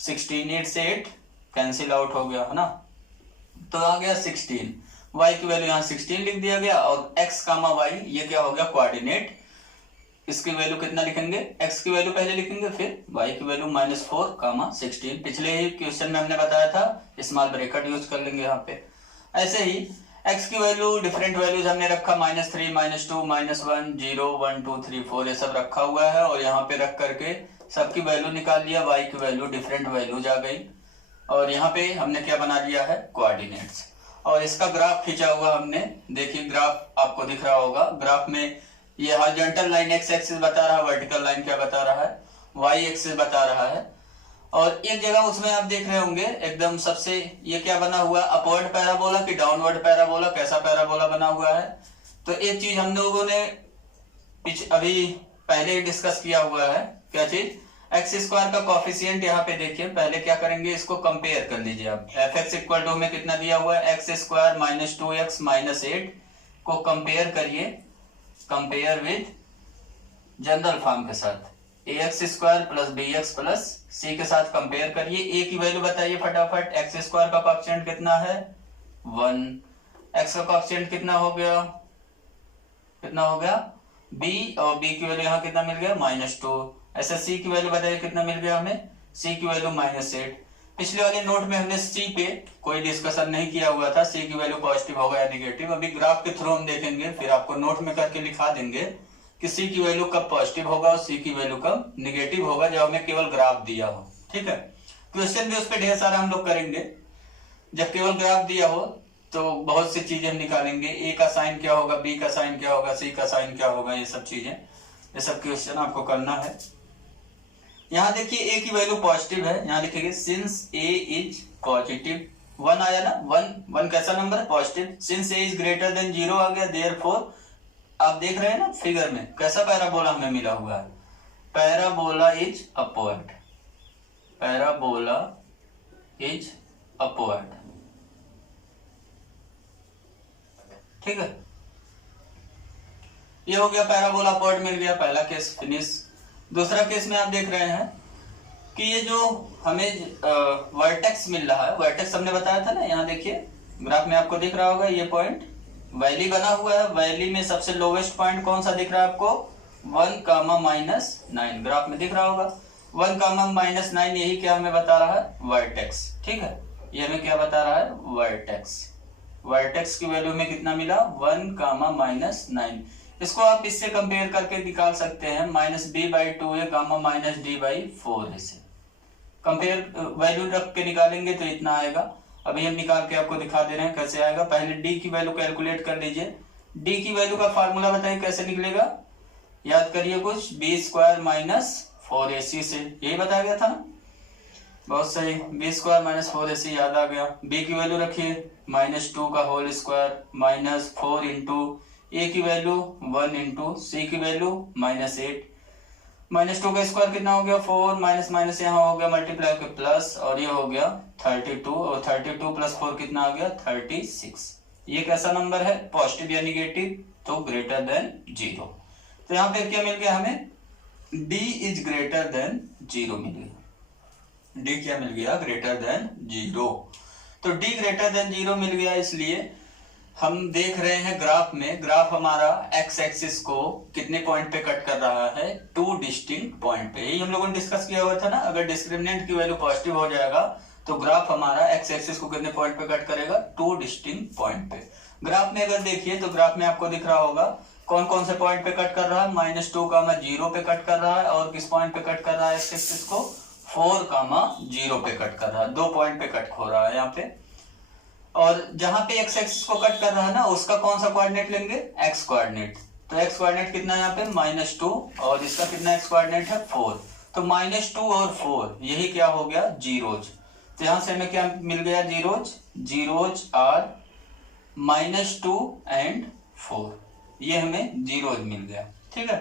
16, 8 से 8 कैंसिल आउट हो गया है ना, तो आ गया 16। y की वैल्यू यहाँ 16 लिख दिया गया, और x कामा y ये क्या हो गया कोऑर्डिनेट। इसकी वैल्यू कितना लिखेंगे, x की वैल्यू पहले लिखेंगे फिर y की वैल्यू -4 कामा 16। पिछले ही क्वेश्चन में हमने बताया था स्मॉल ब्रैकेट यूज कर लेंगे यहाँ पे। ऐसे ही x की वैल्यू डिफरेंट वैल्यूज हमने रखा -3 -2 -1 0 1 2 3 4 ये सब रखा हुआ है, और यहाँ पे रख करके सबकी वैल्यू निकाल लिया, y की वैल्यू डिफरेंट वैल्यूज आ गई, और यहाँ पे हमने क्या बना लिया है कोऑर्डिनेट्स। और इसका ग्राफ खींचा हुआ हमने, देखिए ग्राफ आपको दिख रहा होगा। ग्राफ में ये हॉरिजॉन्टल लाइन x एक्सिस बता रहा है, वर्टिकल लाइन क्या बता रहा है, y एक्सिस बता रहा है। और एक जगह उसमें आप देख रहे होंगे एकदम सबसे ये क्या बना हुआ, अपवर्ड पैराबोला कि डाउनवर्ड पैराबोला, कैसा पैराबोला बना हुआ है। तो एक चीज हम लोगों ने अभी पहले ही डिस्कस किया हुआ है, क्या चीज, एक्स स्क्वायर का कॉफिशिएंट। यहाँ पे देखिए पहले क्या करेंगे, इसको कंपेयर कर लीजिए आप। एफ एक्स इक्वल टू में कितना दिया हुआ है एक्स स्क्वायर -2x -8 को कंपेयर करिए, कंपेयर विद जनरल फॉर्म के साथ ax square plus bx plus c के साथ कंपेयर करिए। a की वैल्यू बताइए फटाफट, एक्स स्क्वायर का कॉफिशिएंट कितना है 1, x का कॉफिशिएंट कितना हो गया b, और b की वैल्यू यहाँ कितना मिल गया -2। ऐसे c की वैल्यू बताइए कितना मिल गया हमें, c की वैल्यू -8। पिछले वाले नोट में हमने c पे कोई डिस्कशन नहीं किया हुआ था, c की वैल्यू पॉजिटिव होगा या नेगेटिव। अभी ग्राफ के थ्रू हम देखेंगे, फिर आपको नोट में करके लिखा देंगे कि c की वैल्यू कब पॉजिटिव होगा और c की वैल्यू कब नेगेटिव होगा, जब हमें केवल ग्राफ दिया हो, ठीक है। क्वेश्चन भी उस पर ढेर सारा हम लोग करेंगे। जब केवल ग्राफ दिया हो तो बहुत सी चीजें हम निकालेंगे, a का साइन क्या होगा, b का साइन क्या होगा, c का साइन क्या होगा, ये सब चीजें, ये सब क्वेश्चन आपको करना है। यहाँ देखिए a की वैल्यू पॉजिटिव है, यहाँ लिखेंगे सिंस a इज पॉजिटिव। 1 आया ना, 1 कैसा नंबर है, positive. Since a is greater than 0 आ गया, देयरफॉर आप देख रहे हैं ना फिगर में कैसा पैराबोला हमें मिला हुआ है, parabola is upward, parabola is upward, ठीक है। ये हो गया पैराबोला अपवर्ड मिल गया, पहला केस फिनिश। दूसरा केस में आप देख रहे हैं कि ये जो हमें वर्टेक्स मिल रहा है, वर्टेक्स हमने बताया था ना, यहाँ देखिए ग्राफ में आपको दिख रहा होगा ये पॉइंट वैली बना हुआ है। वैली में सबसे लोवेस्ट पॉइंट कौन सा दिख रहा है आपको, 1, -9 ग्राफ में दिख रहा होगा। 1, -9 यही क्या हमें बता रहा है, वर्टेक्स, ठीक है। ये हमें क्या बता रहा है, वर्टेक्स। वर्टेक्स की वैल्यू में कितना मिला 1, -9। इसको आप इससे कंपेयर करके निकाल सकते हैं, -b/2a, -d/4 से कंपेयर वैल्यू रख के निकालेंगे तो इतना आएगा। अभी हम निकाल के आपको दिखा दे रहे हैं कैसे आएगा। पहले d की वैल्यू कैलकुलेट कर लीजिए। d की वैल्यू का फार्मूला बताइए कैसे निकलेगा, याद करिए कुछ, b² - 4ac से, यही बताया गया था ना, बहुत सही, b² - 4ac याद आ गया। b की वैल्यू रखिए -2 का होल स्क्वायर -4 इंटू a की वैल्यू 1 इंटू c की वैल्यू -8, -2 का स्क्वायर कितना हो गया 4, माइनस माइनस यहाँ हो गया मल्टीप्लाई के प्लस, और ये हो गया 32, और 32 + 4 कितना आ गया 36। ये कैसा नंबर है, पॉजिटिव या निगेटिव, तो ग्रेटर देन 0। तो यहाँ पे क्या मिल गया हमें, d इज ग्रेटर देन 0 मिल गया। d क्या मिल गया, ग्रेटर देन 0। तो d ग्रेटर देन 0 मिल गया, इसलिए हम देख रहे हैं ग्राफ में, ग्राफ हमारा एक्स एक्सिस को कितने पॉइंट पे कट कर रहा है, 2 डिस्टिंक्ट पॉइंट पे। यही हम लोगों ने डिस्कस किया हुआ था ना, अगर डिस्क्रिमिनेंट की वैल्यू पॉजिटिव हो जाएगा तो ग्राफ हमारा एक्स एक्सिस को कितने पॉइंट पे कट करेगा, 2 डिस्टिंक्ट पॉइंट पे। ग्राफ में अगर देखिए तो ग्राफ में आपको दिख रहा होगा कौन कौन से पॉइंट पे कट कर रहा है, -2, 0 पे कट कर रहा है, और किस पॉइंट पे कट कर रहा है एक्स एक्सिस को, 4, 0 पे कट कर रहा है। 2 पॉइंट पे कट हो रहा है यहाँ पे। और जहां पे एक्स एक्सिस को कट कर रहा है ना, उसका कौन सा कोऑर्डिनेट लेंगे, एक्स कोऑर्डिनेट। तो एक्स कोऑर्डिनेट कितना है यहाँ पे -2, और इसका कितना एक्स कोऑर्डिनेट है 4। तो -2 और 4 यही क्या हो गया, जीरोज। तो यहां से हमें क्या मिल गया, जीरोज। जीरोज आर -2 एंड 4, ये हमें जीरोज मिल गया। ठीक है,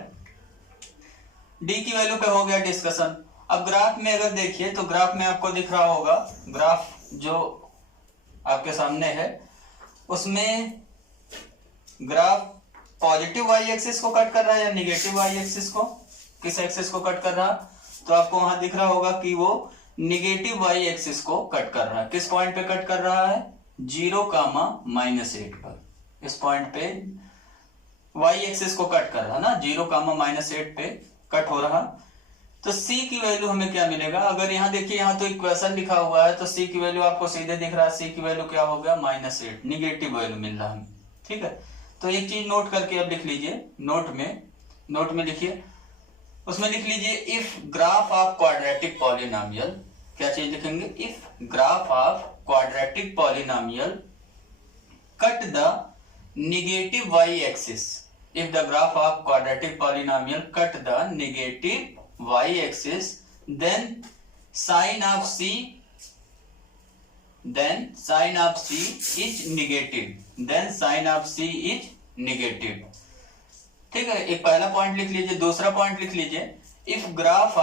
डी की वैल्यू पे हो गया डिस्कशन। अब ग्राफ में अगर देखिए तो ग्राफ में आपको दिख रहा होगा, ग्राफ जो आपके सामने है उसमें ग्राफ पॉजिटिव वाई एक्सिस को कट कर रहा है या निगेटिव वाई एक्सिस को, किस एक्सिस को कट कर रहा, तो आपको वहां दिख रहा होगा कि वो निगेटिव वाई एक्सिस को कट कर रहा है। किस पॉइंट पे कट कर रहा है, 0, -8 पर। इस पॉइंट पे वाई एक्सिस को कट कर रहा ना, 0, -8 पे कट हो रहा। तो c की वैल्यू हमें क्या मिलेगा, अगर यहाँ देखिए, यहाँ तो इक्वेशन लिखा हुआ है, तो c की वैल्यू आपको सीधे दिख रहा है, c की वैल्यू क्या हो गया, -8, निगेटिव वैल्यू मिल रहा है। ठीक है, तो एक चीज नोट करके अब लिख लीजिए, नोट में लिखिए, उसमें लिख लीजिए if graph of quadratic polynomial, क्या चीज लिखेंगे, if graph of quadratic polynomial cut the negative Y axis, if the graph of quadratic polynomial cut the negative y-axis, then sin of c is negative, then sin of c is negative। ठीक है, एक पहला point लिख लीजिए। दूसरा point लिख लीजिए, if graph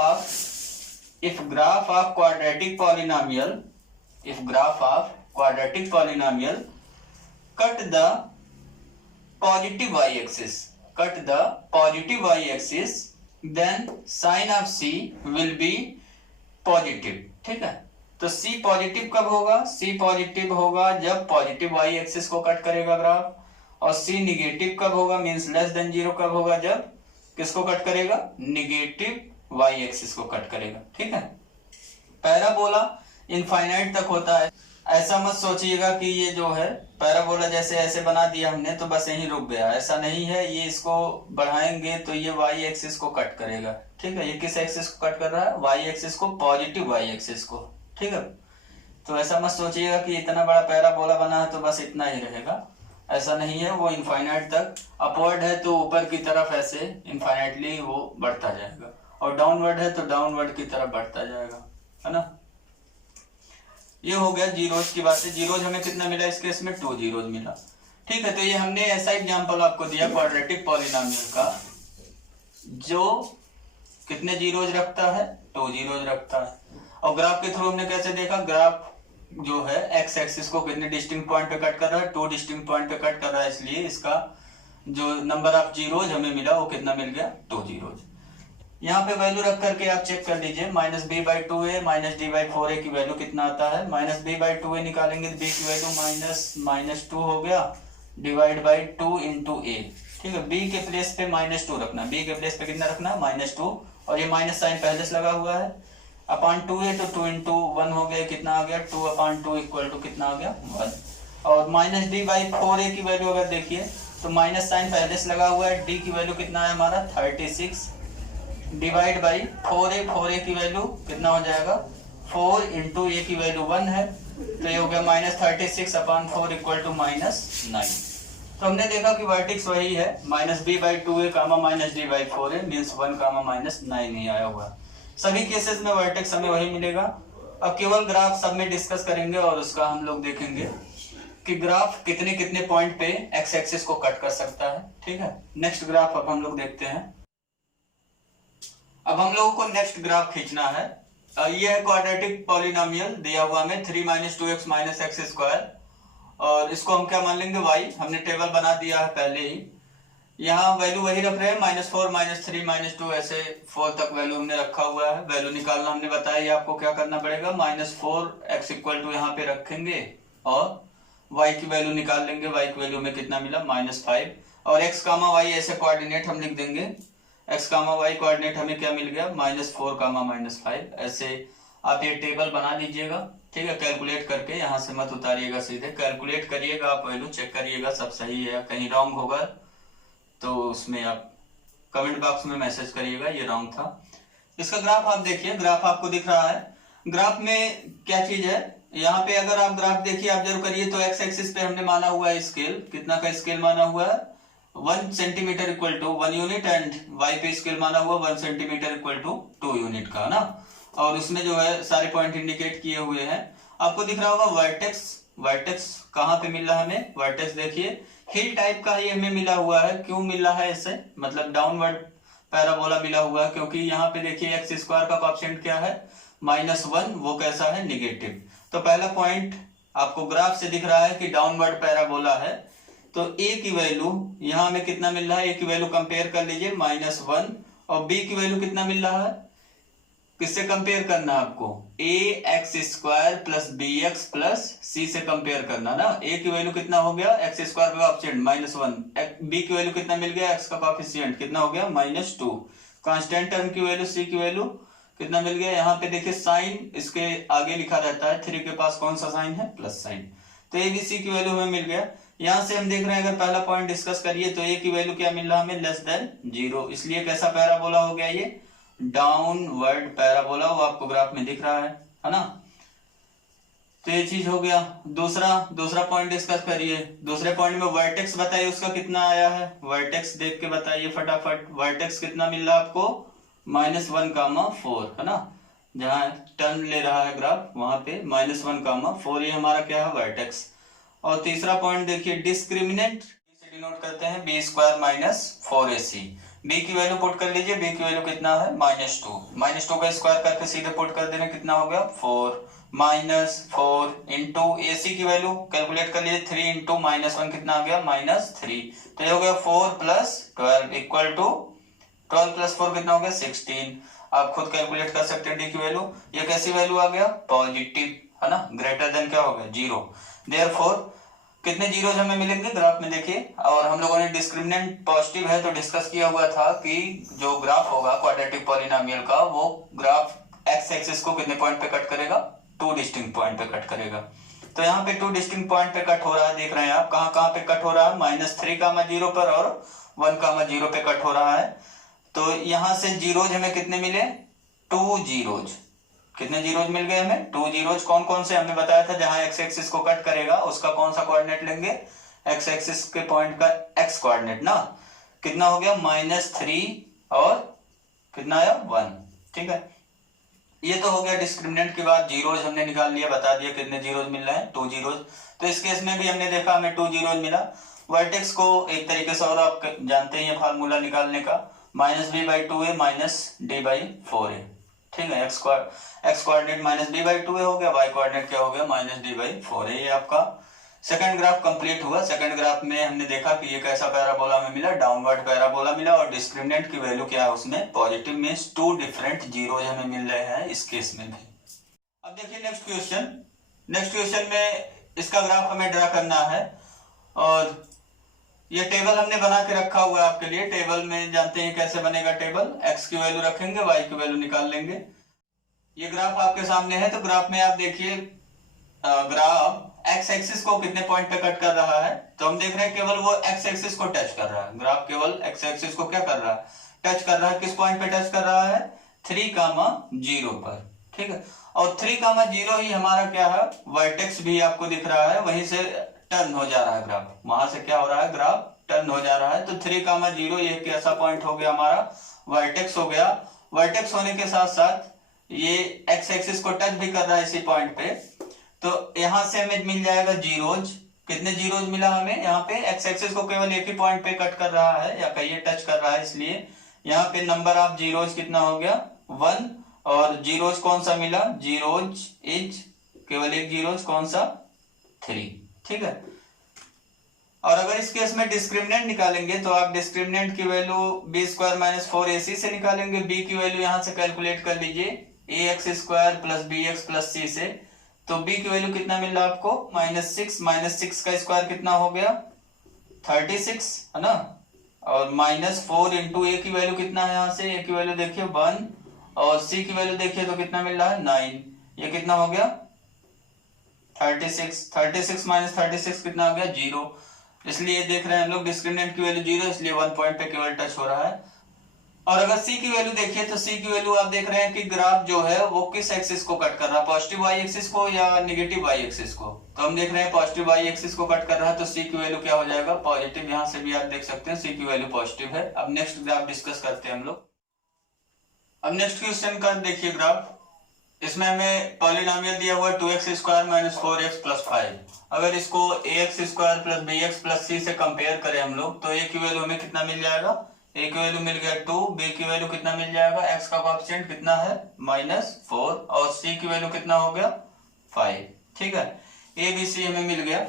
of quadratic polynomial cut the positive y-axis, then sin of c will be positive। ठीक है, तो c पॉजिटिव कब होगा, c पॉजिटिव होगा जब पॉजिटिव y एक्सिस को कट करेगा ग्राफ, और c निगेटिव कब होगा, मींस लेस देन 0 कब होगा, जब किसको कट करेगा, निगेटिव y एक्सिस को कट करेगा। ठीक है, पैराबोला इनफाइनाइट तक होता है, ऐसा मत सोचिएगा कि ये जो है पैराबोला जैसे ऐसे बना दिया हमने तो बस यहीं रुक गया, ऐसा नहीं है। ये इसको बढ़ाएंगे तो ये y एक्सिस को कट करेगा। ठीक है, ये किस एक्सिस को कट कर रहा है, y एक्सिस को, पॉजिटिव y एक्सिस को। ठीक है, तो ऐसा मत सोचिएगा कि इतना बड़ा पैराबोला बना है तो बस इतना ही रहेगा, ऐसा नहीं है। वो इनफाइनाइट तक, अपवर्ड है तो ऊपर की तरफ ऐसे इनफाइनाइटली वो बढ़ता जाएगा, और डाउनवर्ड है तो डाउनवर्ड की तरफ बढ़ता जाएगा, है ना। ये हो गया जीरोज की बात है। जीरोज हमें कितना मिला इस केस में, 2 जीरोज मिला। ठीक है, तो ये हमने ऐसा एग्जांपल आपको दिया क्वाड्रेटिक पॉलिनोमियल का जो कितने जीरोज रखता है, 2 जीरोज रखता है। और ग्राफ के थ्रू हमने कैसे देखा, ग्राफ जो है एक्स एक्सिस को कितने डिस्टिंक्ट पॉइंट पे कट कर रहा है, 2 डिस्टिंक्ट पॉइंट पे कट कर रहा है, इसलिए इसका जो नंबर ऑफ जीरोज हमें मिला वो कितना मिल गया, 2 जीरोज। यहाँ पे वैल्यू रख करके आप चेक कर लीजिए, -b/2a -d/4a की वैल्यू कितना आता है। -b/2a निकालेंगे तो b की वैल्यू -2 हो गया, डिवाइड बाई 2 इंटू a। ठीक है, b के प्लेस पे -2 रखना, b के प्लेस पे कितना रखना, -2, और ये माइनस साइन पहले से लगा हुआ है, अपॉन 2a, तो 2 इंटू 1 हो गया, कितना आ गया, 2/2 इक्वल टू कितना आ गया, 1। और -d/4a की वैल्यू अगर देखिए तो माइनस साइन पहले से लगा हुआ है, d की वैल्यू कितना है हमारा 36, डिवाइड बाई 4a की वैल्यू कितना हो जाएगा, 4 इंटू ए की वैल्यू 1 है, तो ये हो गया -36/4 इक्वल टू -9। तो हमने देखा कि वर्टेक्स वही है, -b/2a -d/4a मींस 1 -9 ही आया हुआ। सभी केसेस में वर्टेक्स हमें वही मिलेगा। अब केवल ग्राफ सब में डिस्कस करेंगे और उसका हम लोग देखेंगे कि ग्राफ कितने कितने पॉइंट पे एक्स एक्सिस को कट कर सकता है। ठीक है, नेक्स्ट ग्राफ अब हम लोग देखते हैं। अब हम लोगों को नेक्स्ट ग्राफ खींचना है। ये है क्वाड्रेटिक पॉलिनोमियल दिया हुआ में 3 - 2x - x², और इसको हम क्या मान लेंगे, y। हमने टेबल बना दिया है पहले ही, यहाँ वैल्यू वही रख रहे हैं, -4 -3 -2 ऐसे 4 तक वैल्यू हमने रखा हुआ है। वैल्यू निकालना हमने बताया, आपको क्या करना पड़ेगा, -4x इक्वल टू यहाँ पे रखेंगे और y की वैल्यू निकाल लेंगे। y की वैल्यू में कितना मिला, -5, और x, y ऐसे कोऑर्डिनेट हम लिख देंगे। x, y कोऑर्डिनेट हमें क्या मिल गया, -4, -5। ऐसे आप ये टेबल बना लीजिएगा। ठीक है, कैलकुलेट करके, यहाँ से मत उतारिएगा, सीधे कैलकुलेट करिएगा, आप वैल्यू चेक करिएगा सब सही है, कहीं रॉन्ग होगा तो उसमें आप कमेंट बॉक्स में मैसेज करिएगा ये रॉन्ग था। इसका ग्राफ आप देखिए, ग्राफ आपको दिख रहा है। ग्राफ में क्या चीज है, यहाँ पे अगर आप ग्राफ देखिए ऑब्जर्व करिए तो एक्स एक्सिस पे हमने माना हुआ है स्केल, कितना का स्केल माना हुआ है 1 centimetre equal to 1 unit, and Y पे स्केल माना हुआ 1 सेंटीमीटर इक्वल टू 2 यूनिट का ना। और उसमें जो है सारे पॉइंट इंडिकेट किए हुए हैं। आपको दिख रहा होगा वर्टेक्स, वर्टेक्स कहाँ पे मिल रहा है हमें, वर्टेक्स देखिए हिल टाइप का ही हमें मिला हुआ है। क्यों मिल रहा है ऐसे, मतलब डाउनवर्ड पैराबोला मिला हुआ है, क्योंकि यहाँ पे देखिए एक्स स्क्वायर का कोएफिशिएंट क्या है -1, वो कैसा है नेगेटिव। तो पहला पॉइंट आपको ग्राफ से दिख रहा है कि डाउनवर्ड पैराबोला है। तो ए की वैल्यू यहाँ हमें कितना मिल रहा है, ए की वैल्यू कंपेयर कर लीजिए -1, और बी की वैल्यू कितना मिल रहा है, किससे कंपेयर करना है आपको, a x square plus b x plus c से कंपेयर करना ना। ए की वैल्यू कितना हो गया, एक्स स्क्वायर का कोएफिशिएंट -1, बी की वैल्यू कितना मिल गया, एक्स का कोएफिशिएंट कितना हो गया -2, कांस्टेंट टर्म की वैल्यू सी की वैल्यू कितना मिल गया। यहाँ पे देखिए साइन इसके आगे लिखा रहता है, 3 के पास कौन सा साइन है, प्लस साइन। तो ए बी सी की वैल्यू हमें मिल गया। यहाँ से हम देख रहे हैं अगर पहला पॉइंट डिस्कस करिए तो ए की वैल्यू क्या मिल रहा है हमें, <0, इसलिए कैसा पैराबोला हो गया ये, डाउनवर्ड पैराबोला, वो आपको ग्राफ में दिख रहा है ना। तो ये चीज हो गया। दूसरा पॉइंट डिस्कस करिए। दूसरे पॉइंट में वर्टेक्स बताइए उसका कितना आया है, वर्टेक्स देख के बताइए फटाफट। वर्टेक्स कितना मिल रहा है आपको, -1,4 है ना, जहां टर्न ले रहा है ग्राफ वहां पे -1,4, ये हमारा क्या है वर्टेक्स। और तीसरा पॉइंट देखिए डिस्क्रिमिनेंट से डिनोट करते हैं b² - 4ac। b की वैल्यू पुट कर लीजिए, b की वैल्यू कितना है -2 का स्क्वायर करके सीधे पुट कर देना, कितना हो गया 4 -4 इंटू ac की वैल्यू कैलकुलेट कर लीजिए, 3 इंटू -1 कितना आ गया -3। तो ये हो गया 4 + 12 इक्वल टू 12 + 4 कितना हो गया 16। आप खुद कैलकुलेट कर सकते हैं डी की वैल्यू। ये कैसी वैल्यू आ गया, पॉजिटिव है ना, ग्रेटर देन क्या हो गया 0। देयरफॉर कितने जीरोज हमें मिलेंगे ग्राफ में देखिए। और हम लोगों ने डिस्क्रिमिनेंट पॉजिटिव है तो डिस्कस किया हुआ था कि जो ग्राफ होगा क्वाड्रेटिक पॉलिनोमियल का, वो ग्राफ एक्स एक्सिस को कितने पॉइंट पे कट करेगा, 2 डिस्टिंक्ट पॉइंट पे कट करेगा। तो यहाँ पे 2 डिस्टिंक्ट पॉइंट पे कट हो रहा है, देख रहे हैं आप कहाँ कहाँ पे कट हो रहा है, -3,0 पर और 1,0 पे कट हो रहा है। तो यहाँ से जीरोज हमें कितने मिले, 2 जीरोज। कितने जीरोज मिल गए हमें, 2 जीरोज। कौन कौन से हमने बताया था, जहां एक्स एक्सिस को कट करेगा उसका कौन सा कोऑर्डिनेट लेंगे, एक्स एक्सिस के पॉइंट का एक्स कोऑर्डिनेट ना। कितना हो गया -3 और कितना आया 1, ठीक है। ये तो हो गया डिस्क्रिमिनेंट के बाद जीरोज हमने निकाल लिया, बता दिया कितने जीरोज मिल रहे हैं, 2 जीरोज। तो इस केस में भी हमने देखा हमें 2 जीरोज मिला। वर्टेक्स को एक तरीके से, और आप जानते हैं ये फार्मूला निकालने का, -b/2a -d/4a, ठीक है। एक्स कोऑर्डिनेट -b/2a हो गया, y कोऑर्डिनेट क्या हो गया -d/4a। ये आपका सेकंड ग्राफ कंप्लीट हुआ। सेकंड ग्राफ में हमने देखा कि ये कैसा पैराबोला में मिला, डाउनवर्ड पैराबोला मिला, और डिस्क्रिमिनेंट की वैल्यू क्या है उसमें पॉजिटिव, मींस 2 डिफरेंट जीरोज हमें मिल रहे हैं इस केस में भी। अब देखिए नेक्स्ट क्वेश्चन। नेक्स्ट क्वेश्चन में इसका ग्राफ हमें ड्रा करना है, और ये टेबल हमने बना के रखा हुआ है आपके लिए। टेबल में जानते हैं कैसे बनेगा टेबल, x की वैल्यू रखेंगे, y की वैल्यू निकाल लेंगे। ये ग्राफ आपके सामने है। तो ग्राफ में आप देखिए ग्राफ x एक्सिस को कितने पॉइंट पे कट कर रहा है, तो हम देख रहे हैं केवल वो x एक्सिस को टच कर रहा है। ग्राफ केवल x एक्सिस को क्या कर रहा है, टच कर रहा है। किस पॉइंट पे टच कर रहा है, 3,0 पर, ठीक है। और 3,0 ही हमारा क्या है, वर्टेक्स भी आपको दिख रहा है, वहीं से टर्न हो जा रहा है ग्राफ, वहां से क्या हो रहा है, ग्राफ टर्न हो जा रहा है। तो 3,0 ये कैसा पॉइंट हो गया हमारा, वर्टेक्स हो गया। वर्टेक्स होने के साथ साथ ये एक्स एक्सिस को टच भी कर रहा है इसी पॉइंट पे। तो यहां से हमें मिल जाएगा जीरोज। कितने जीरोज मिला हमें, यहाँ पे एक्स एक्सिस को केवल एक ही पॉइंट पे कट कर रहा है, या कहिए टच कर रहा है, इसलिए यहाँ पे नंबर ऑफ जीरोज कितना हो गया 1। और जीरोज कौन सा मिला, जीरोज इज केवल एक जीरोज कौन सा 3, ठीक है। और अगर इस केस में डिस्क्रिमिनेंट निकालेंगे तो आप डिस्क्रिमिनेंट की वैल्यू b² - 4ac से निकालेंगे। b की वैल्यू यहां से कैलकुलेट कर लीजिए ax² + bx + c से। तो b की वैल्यू कितना मिल रहा है आपको -6 का स्क्वायर कितना हो गया 36 है ना। और -4 इंटू a की वैल्यू कितना है, यहाँ से a की वैल्यू देखिए 1, और c की वैल्यू देखिए तो कितना मिल रहा है 9। ये कितना हो गया 36 - 36 कितना आ गया 0। इसलिए देख रहे हैं हम लोग डिस्क्रिमिनेंट की वैल्यू 0, इसलिए 1 पॉइंट पे केवल टच हो रहा है। और अगर सी की वैल्यू देखिए तो सी की वैल्यू आप देख रहे हैं कि ग्राफ जो है वो किस एक्सिस को कट कर रहा है, पॉजिटिव वाई एक्सिस को या नेगेटिव वाई एक्सिस को। तो हम देख रहे हैं पॉजिटिव वाई एक्सिस को कट कर रहा है, तो सी की वैल्यू क्या हो जाएगा, पॉजिटिव। यहां से भी आप देख सकते हैं सी की वैल्यू पॉजिटिव है। अब नेक्स्ट ग्राफ डिस्कस करते हैं हम लोग। अब नेक्स्ट क्वेश्चन का देखिए ग्राफ, इसमें हमें पॉलिनोमियल दिया हुआ है 2x² - 4x + 5। अगर इसको ax² + bx + c से कंपेयर करें हम लोग, तो a की वैल्यू हमें कितना मिल जाएगा, a की वैल्यू मिल गया 2, b की वैल्यू कितना मिल जाएगा, x का कोएफिशिएंट कितना है -4, और c की वैल्यू कितना हो गया 5। ठीक है, a b c हमें मिल गया।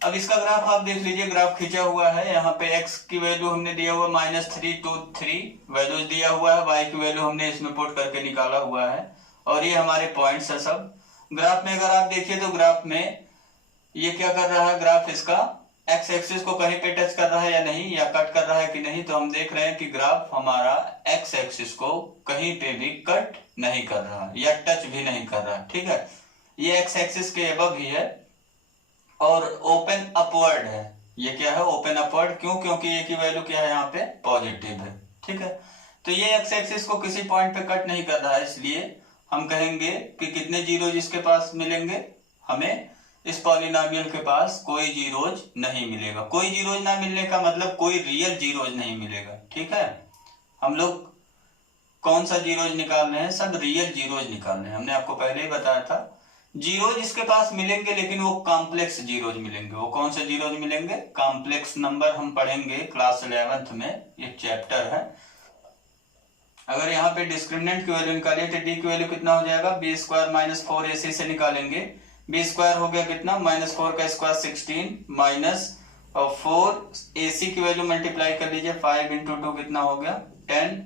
अब इसका ग्राफ आप देख लीजिए, ग्राफ खींचा हुआ है। यहाँ पे x की वैल्यू हमने दिया हुआ -3 2 3 वैल्यूज दिया हुआ है, y की वैल्यू हमने इसमें पुट करके निकाला हुआ है, और ये हमारे पॉइंट्स है सब। ग्राफ में अगर आप देखिए तो ग्राफ में ये क्या कर रहा है, ग्राफ इसका x एक्सिस को कहीं पे टच कर रहा है या नहीं, या कट कर रहा है कि नहीं। तो हम देख रहे हैं कि ग्राफ हमारा x एक्सिस को कहीं पे भी कट नहीं कर रहा या टच भी नहीं कर रहा। ठीक है, ये x एक्सिस के अबव ही है और ओपन अपवर्ड है। ये क्या है, ओपन अपवर्ड। क्यों, क्योंकि ये की वैल्यू क्या है यहाँ पे पॉजिटिव है। ठीक है, तो ये एक्स एक्सिस को किसी पॉइंट पे कट नहीं कर रहा है, इसलिए हम कहेंगे कि कितने जीरोज इसके पास मिलेंगे, हमें इस पॉलिनोमियल के पास कोई जीरोज नहीं मिलेगा। कोई जीरोज ना मिलने का मतलब कोई रियल जीरोज नहीं मिलेगा। ठीक है, हम लोग कौन सा जीरोज निकाल रहे हैं, सब रियल जीरोज निकाल रहे हैं। हमने आपको पहले ही बताया था जीरोज इसके पास मिलेंगे, लेकिन वो कॉम्प्लेक्स जीरोज मिलेंगे। वो कौन से जीरोज मिलेंगे, कॉम्प्लेक्स नंबर। हम पढ़ेंगे क्लास 11th में, एक चैप्टर है। अगर यहाँ पे डिस्क्रिमिनेंट की वैल्यू निकालिए तो डी की वैल्यू कितना हो जाएगा, b² - 4ac से निकालेंगे। b² हो गया कितना, -4 का स्क्वायर 16, माइनस 4ac की वैल्यू मल्टीप्लाई कर लीजिए, 5 × 2 कितना हो गया 10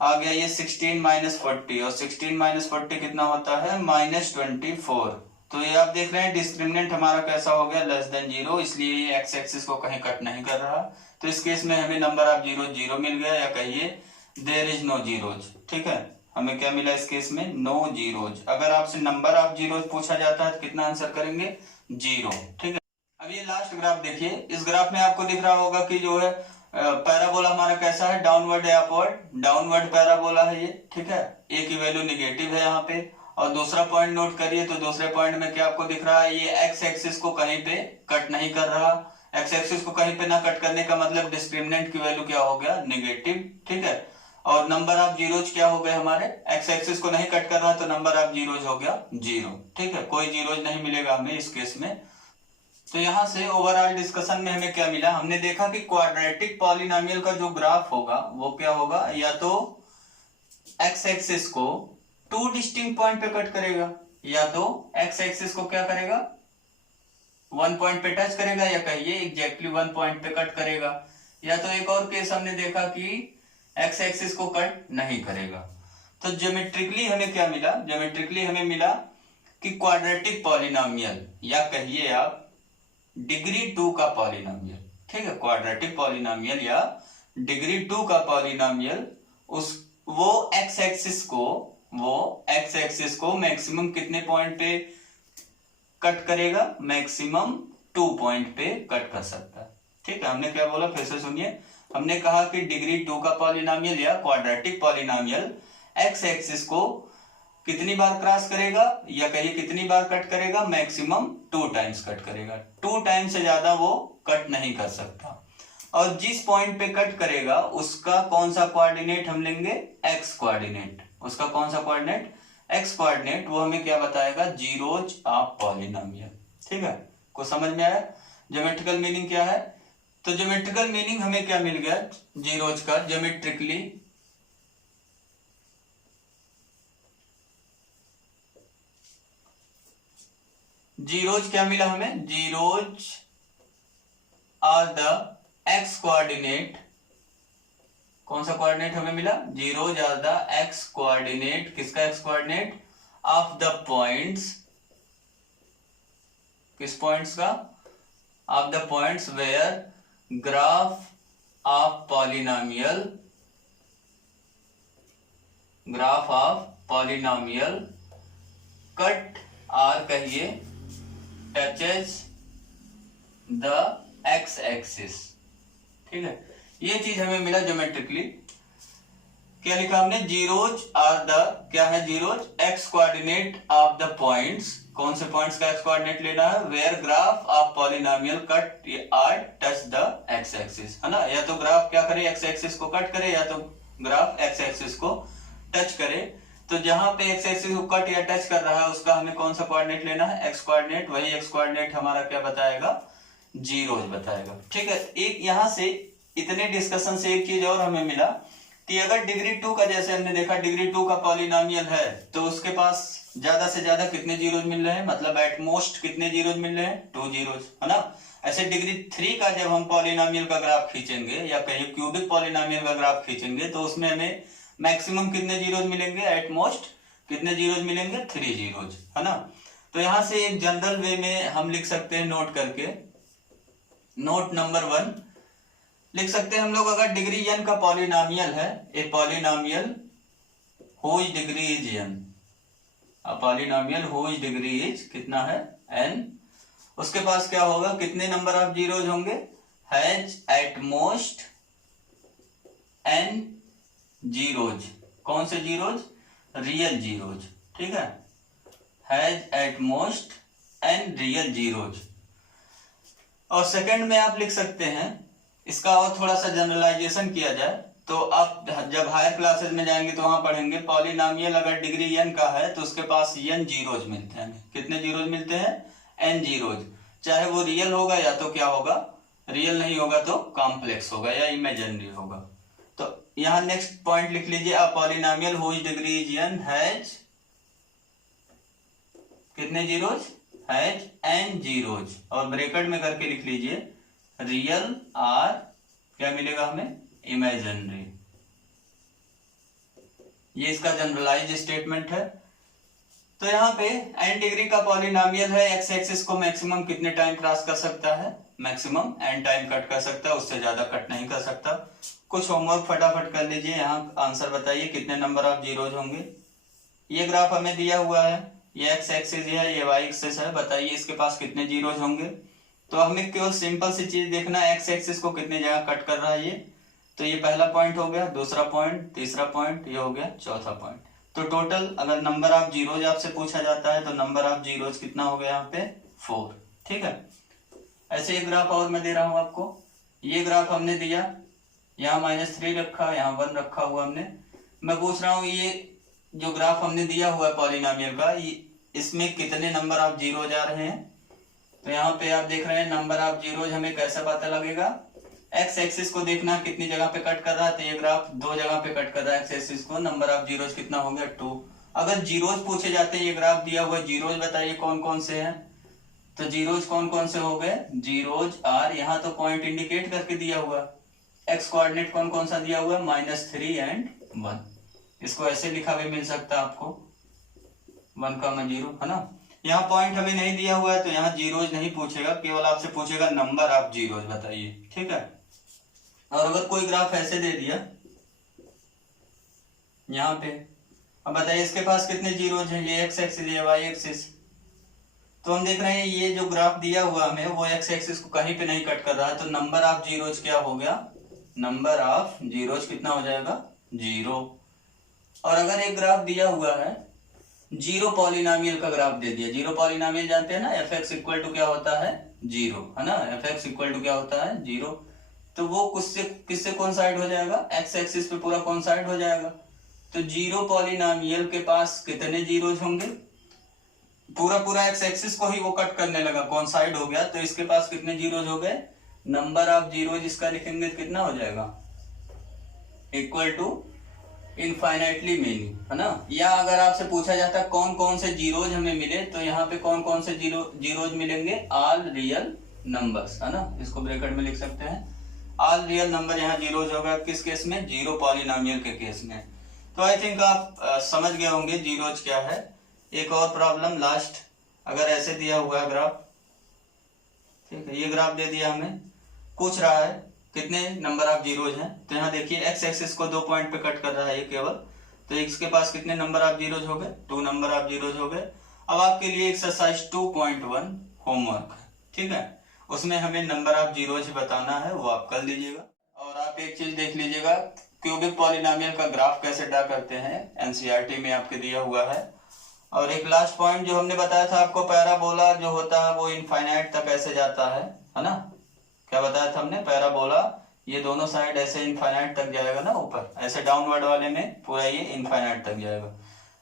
आ गया। ये 16 - 40, और 16 - 40 कितना होता है -24। तो ये आप देख रहे हैं डिस्क्रिमिनेंट हमारा कैसा हो गया, <0, इसलिए ये एक्स एक्सिस को कहीं कट नहीं कर रहा। तो इस केस में हमें नंबर ऑफ जीरो 0 मिल गया, या कहिए देयर इज नो जीरोज। ठीक है, हमें क्या मिला इस केस में, नो जीरोज। अगर आपसे नंबर ऑफ जीरोज पूछा जाता है तो कितना आंसर करेंगे, 0। ठीक है, अब ये लास्ट ग्राफ देखिए। इस ग्राफ में आपको दिख रहा होगा कि जो है पैराबोला हमारा कैसा है, डाउनवर्ड या अपवर्ड, डाउनवर्ड पैराबोला है ये। ठीक है, ए की वैल्यू निगेटिव है यहाँ पे। और दूसरा पॉइंट नोट करिए, तो दूसरे पॉइंट में क्या आपको दिख रहा है, ये एक्स एक्सिस को कहीं पे कट नहीं कर रहा। एक्स एक्सिस को कहीं पे ना कट करने का मतलब डिस्क्रिमिनेंट की वैल्यू क्या हो गया, नेगेटिव। ठीक है, और नंबर ऑफ जीरोज क्या हो गए हमारे, एक्स एक्सिस को नहीं कट कर रहा तो नंबर ऑफ जीरोज हो गया 0। ठीक है, कोई जीरोज नहीं मिलेगा हमें इस केस में। तो यहां से ओवरऑल डिस्कशन में हमें क्या मिला, हमने देखा कि क्वाड्रेटिक पॉलिनोमियल का जो ग्राफ होगा वो क्या होगा, या तो एक्स एक्सिस को 2 डिस्टिंक्ट पॉइंट पे कट करेगा, या तो एक्स एक्सिस को क्या करेगा 1 पॉइंट पे टच करेगा, या कहिए एग्जैक्टली 1 पॉइंट पे कट करेगा। या तो एक और केस हमने देखा कि एक्स एक्सिस को कट नहीं करेगा। तो ज्योमेट्रिकली हमें क्या मिला, ज्योमेट्रिकली हमें मिला कि क्वाड्रेटिक पॉलिनोमियल, या कहिए आप डिग्री 2 का पॉलिनोमियल। ठीक है, क्वाड्रेटिक पॉलिनोमियल या डिग्री 2 का पॉलिनोमियल, उस वो एक्स एक्सिस को मैक्सिमम कितने पॉइंट पे कट करेगा, मैक्सिमम 2 पॉइंट पे कट कर सकता है। ठीक है, हमने क्या बोला फिर से सुनिए। हमने कहा कि डिग्री 2 का पॉलिनोमियल या क्वाड्रेटिक पॉलिनोमियल एक्स एक्सिस को कितनी बार क्रॉस करेगा, या कहिए कितनी बार कट करेगा, मैक्सिमम 2 टाइम्स कट करेगा। 2 टाइम्स से ज्यादा वो कट नहीं कर सकता। और जिस पॉइंट पे कट करेगा उसका कौन सा कोऑर्डिनेट हम लेंगे, एक्स कोऑर्डिनेट। उसका कौन सा कोऑर्डिनेट, एक्स कोऑर्डिनेट। वो हमें क्या बताएगा, जीरोज ऑफ पॉलिनोमियल। ठीक है, को समझ में आया ज्योमेट्रिकल मीनिंग क्या है। तो ज्योमेट्रिकल मीनिंग हमें क्या मिल गया जीरोज का, ज्योमेट्रिकली जीरोज क्या मिला हमें, zeros are the x coordinate. कौन सा कोऑर्डिनेट हमें मिला, zeros are the x coordinate. किसका x coordinate, of the points, किस पॉइंट्स का, of the points where graph of polynomial, graph of polynomial cut or कहिए टचेज द एक्स एक्सिस। ठीक है, ये चीज हमें मिला ज्योमेट्रिकली। क्या लिखा हमने, जीरोज आर द, क्या है zeros, X coordinate of the points, कौन से पॉइंट्स का एक्स कोऑर्डिनेट लेना है, where graph of polynomial cut or touch the x axis, है ना, या तो ग्राफ क्या करे, एक्स एक्सिस को कट करे, या तो ग्राफ एक्स एक्सिस को टच करे। तो जहां पे एक्स एक्सिस को कट या टच कर रहा है उसका हमें कौन सा कोऑर्डिनेट लेना है, एक्स कोऑर्डिनेट, वही एक्स कोऑर्डिनेट हमारा क्या बताएगा, जीरोज बताएगा। ठीक है, एक यहां से इतने डिस्कशन से एक चीज और हमें मिला कि अगर डिग्री 2 का, जैसे हमने देखा डिग्री 2 का पॉलिनोमियल है तो उसके पास ज्यादा से ज्यादा कितने जीरोज मिल रहे हैं, मतलब एट मोस्ट कितने जीरोज मिल रहे हैं, 2 जीरोज, है ना। ऐसे डिग्री 3 का जब हम पॉलिनोमियल का ग्राफ खींचेंगे या कहीं क्यूबिक पॉलिनोमियल का ग्राफ खींचेंगे तो उसमें हमें मैक्सिमम कितने जीरोज मिलेंगे, एट मोस्ट कितने जीरोज मिलेंगे, 3 जीरोज, है ना। तो यहां से एक जनरल वे में हम लिख सकते हैं नोट करके, नोट नंबर 1 लिख सकते हैं हम लोग, अगर डिग्री n का पॉलिनोमियल है, a polynomial whose degree is n, polynomial whose degree is कितना है, n, उसके पास क्या होगा, कितने नंबर ऑफ जीरोज होंगे, has at most n zeros, कौन से जीरोज, रियल जीरोज, ठीक है, has at most n real zeros. और सेकंड में आप लिख सकते हैं, इसका और थोड़ा सा जनरलाइजेशन किया जाए तो आप जब हायर क्लासेस में जाएंगे तो वहां पढ़ेंगे पॉलिनोमियल अगर डिग्री n का है तो उसके पास n जीरोज मिलते हैं, कितने जीरोज मिलते हैं, n जीरोज, चाहे वो रियल होगा या तो क्या होगा, रियल नहीं होगा तो कॉम्प्लेक्स होगा या इमेजिनरी होगा। तो यहां नेक्स्ट पॉइंट लिख लीजिए, a polynomial whose degree is n has कितने जीरोज, हैज n जीरोज, और ब्रैकेट में करके लिख लीजिए रियल आर, क्या मिलेगा हमें, इमेजिनरी। ये इसका जनरलाइज स्टेटमेंट है। तो यहाँ पे n डिग्री का पॉलिनोमियल है, एक्स एक्सिस को मैक्सिमम कितने टाइम क्रॉस कर सकता है, मैक्सिमम n टाइम कट कर सकता है, उससे ज्यादा कट नहीं कर सकता। कुछ होमवर्क फटाफट कर लीजिए, यहाँ आंसर बताइए कितने नंबर ऑफ जीरोज होंगे। ये ग्राफ हमें दिया हुआ है, ये एक्स एक्सिस है, ये वाई एक्सिस है, बताइए इसके पास कितने जीरोज होंगे। तो हमें केवल सिंपल सी चीज देखना है, एक्स एक्सिस को कितने जगह कट कर रहा है ये, तो ये पहला पॉइंट हो गया, दूसरा पॉइंट, तीसरा पॉइंट, ये हो गया चौथा पॉइंट। तो टोटल अगर नंबर ऑफ जीरोज आपसे पूछा जाता है तो नंबर ऑफ जीरोज कितना हो गया यहाँ पे, 4, ठीक है। ऐसे एक ग्राफ और मैं दे रहा हूं आपको, ये ग्राफ हमने दिया, यहाँ -3 रखा, यहाँ 1 रखा हुआ हमने। मैं पूछ रहा हूँ ये जो ग्राफ हमने दिया हुआ है पॉलिनोमियल का, इसमें कितने नंबर ऑफ जीरोज आ रहे हैं। तो यहाँ पे आप देख रहे हैं नंबर ऑफ जीरोज हमें कैसे पता लगेगा, एक्स एक्सिस को देखना कितनी जगह पे कट कर रहा है, तो ये ग्राफ 2 जगह पे कट कर रहा है एक्स एक्सिस को, नंबर ऑफ जीरोज कितना हो गया, 2। अगर जीरोज पूछे जाते हैं, ये ग्राफ दिया हुआ जीरोज बताइए कौन कौन से हैं, तो जीरोज कौन कौन से हो गए, जीरोज आर, यहाँ तो पॉइंट इंडिकेट करके दिया हुआ, एक्स कोऑर्डिनेट कौन कौन सा दिया हुआ है, -3 एंड 1, इसको ऐसे लिखा भी मिल सकता है आपको 1,0, है ना। यहाँ पॉइंट हमें नहीं दिया हुआ है तो यहाँ जीरोज नहीं पूछेगा, केवल आपसे पूछेगा नंबर ऑफ जीरोज बताइए, ठीक है। और अगर कोई ग्राफ ऐसे दे दिया यहाँ पे, अब बताइए इसके पास कितने जीरोज हैं, ये एक्स एक्सिस, ये वाई एक्सिस, तो हम देख रहे हैं ये जो ग्राफ दिया हुआ हमें वो एक्स एक्सिस को कहीं पे नहीं कट कर रहा है, तो नंबर ऑफ जीरोज क्या हो गया, नंबर ऑफ जीरोज कितना हो जाएगा, 0। और अगर एक ग्राफ दिया हुआ है, जीरो पॉलिनोमियल का ग्राफ दे दिया, जीरो पॉलिनोमियल जानते हैं ना, एफ एक्स इक्वल टू क्या होता है, 0, है ना, एफ एक्स इक्वल टू क्या होता है, 0। तो वो किससे कोइंसाइड हो जाएगा, एक्स एक्सिस पे पूरा कोइंसाइड हो जाएगा। तो जीरो पॉलिनोमियल के पास कितने जीरोज होंगे, पूरा एक्स एक्सिस को ही वो कट करने लगा, कोइंसाइड हो गया, तो इसके पास कितने जीरोज हो गए, नंबर ऑफ जीरोज इसका लिखेंगे कितना हो जाएगा, इक्वल टू इनफाइनाइटली मेनी, है ना। या अगर आपसे पूछा जाता कौन कौन से जीरोज हमें मिले, तो यहाँ पे कौन कौन से जीरोज मिलेंगे, ऑल रियल नंबर्स, है ना, इसको ब्रैकेट में लिख सकते हैं, ऑल रियल नंबर यहाँ जीरोज होगा, किस केस में, जीरो पॉलिनोमियल के केस में। तो आई थिंक आप समझ गए होंगे जीरोज क्या है। एक और प्रॉब्लम लास्ट, अगर ऐसे दिया हुआ है ग्राफ, ठीक है, ये ग्राफ दे दिया हमें, पूछ रहा है कितने नंबर ऑफ जीरोज हैं, तो यहाँ देखिए एक्स एक्सिस को 2 पॉइंट पे कट कर रहा है ये केवल, तो इसके पास कितने नंबर ऑफ जीरोज हो गए, 2 नंबर ऑफ जीरोज हो गए। अब आपके लिए एक्सरसाइज 2.1 होमवर्क है, ठीक है, उसमें हमें नंबर ऑफ जीरोज बताना है, वो आप कर लीजिएगा। और आप एक चीज देख लीजिएगा, क्यूबिक पॉलिनोमियल का ग्राफ कैसे ड्रा करते हैं, एनसीईआरटी में आपके दिया हुआ है। और एक लास्ट पॉइंट जो हमने बताया था आपको, पैराबोला जो होता है वो इनफाइनाइट तक ऐसे जाता है ना। क्या बताया था हमने, पैराबोला ये दोनों साइड ऐसे इनफाइनाइट तक जाएगा ना, ऊपर ऐसे डाउनवर्ड वाले में पूरा ये इनफाइनाइट तक जाएगा।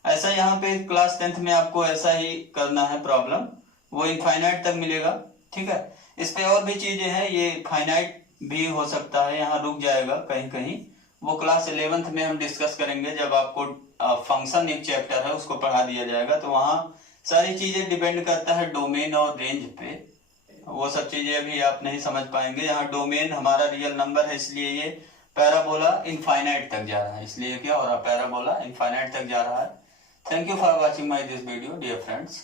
ऐसा यहाँ पे क्लास 10th में आपको ऐसा ही करना है प्रॉब्लम, वो इनफाइनाइट तक मिलेगा। ठीक है, इस पे और भी चीजें हैं, ये फाइनाइट भी हो सकता है, यहाँ रुक जाएगा कहीं कहीं, वो क्लास 11th में हम डिस्कस करेंगे जब आपको फंक्शन एक चैप्टर है उसको पढ़ा दिया जाएगा। तो वहाँ सारी चीजें डिपेंड करता है डोमेन और रेंज पे, वो सब चीजें अभी आप नहीं समझ पाएंगे। यहाँ डोमेन हमारा रियल नंबर है, इसलिए ये पैराबोला इनफाइनाइट तक जा रहा है, इसलिए क्या हो रहा है, पैराबोला इनफाइनाइट तक जा रहा है। Thank you for watching my this video dear friends.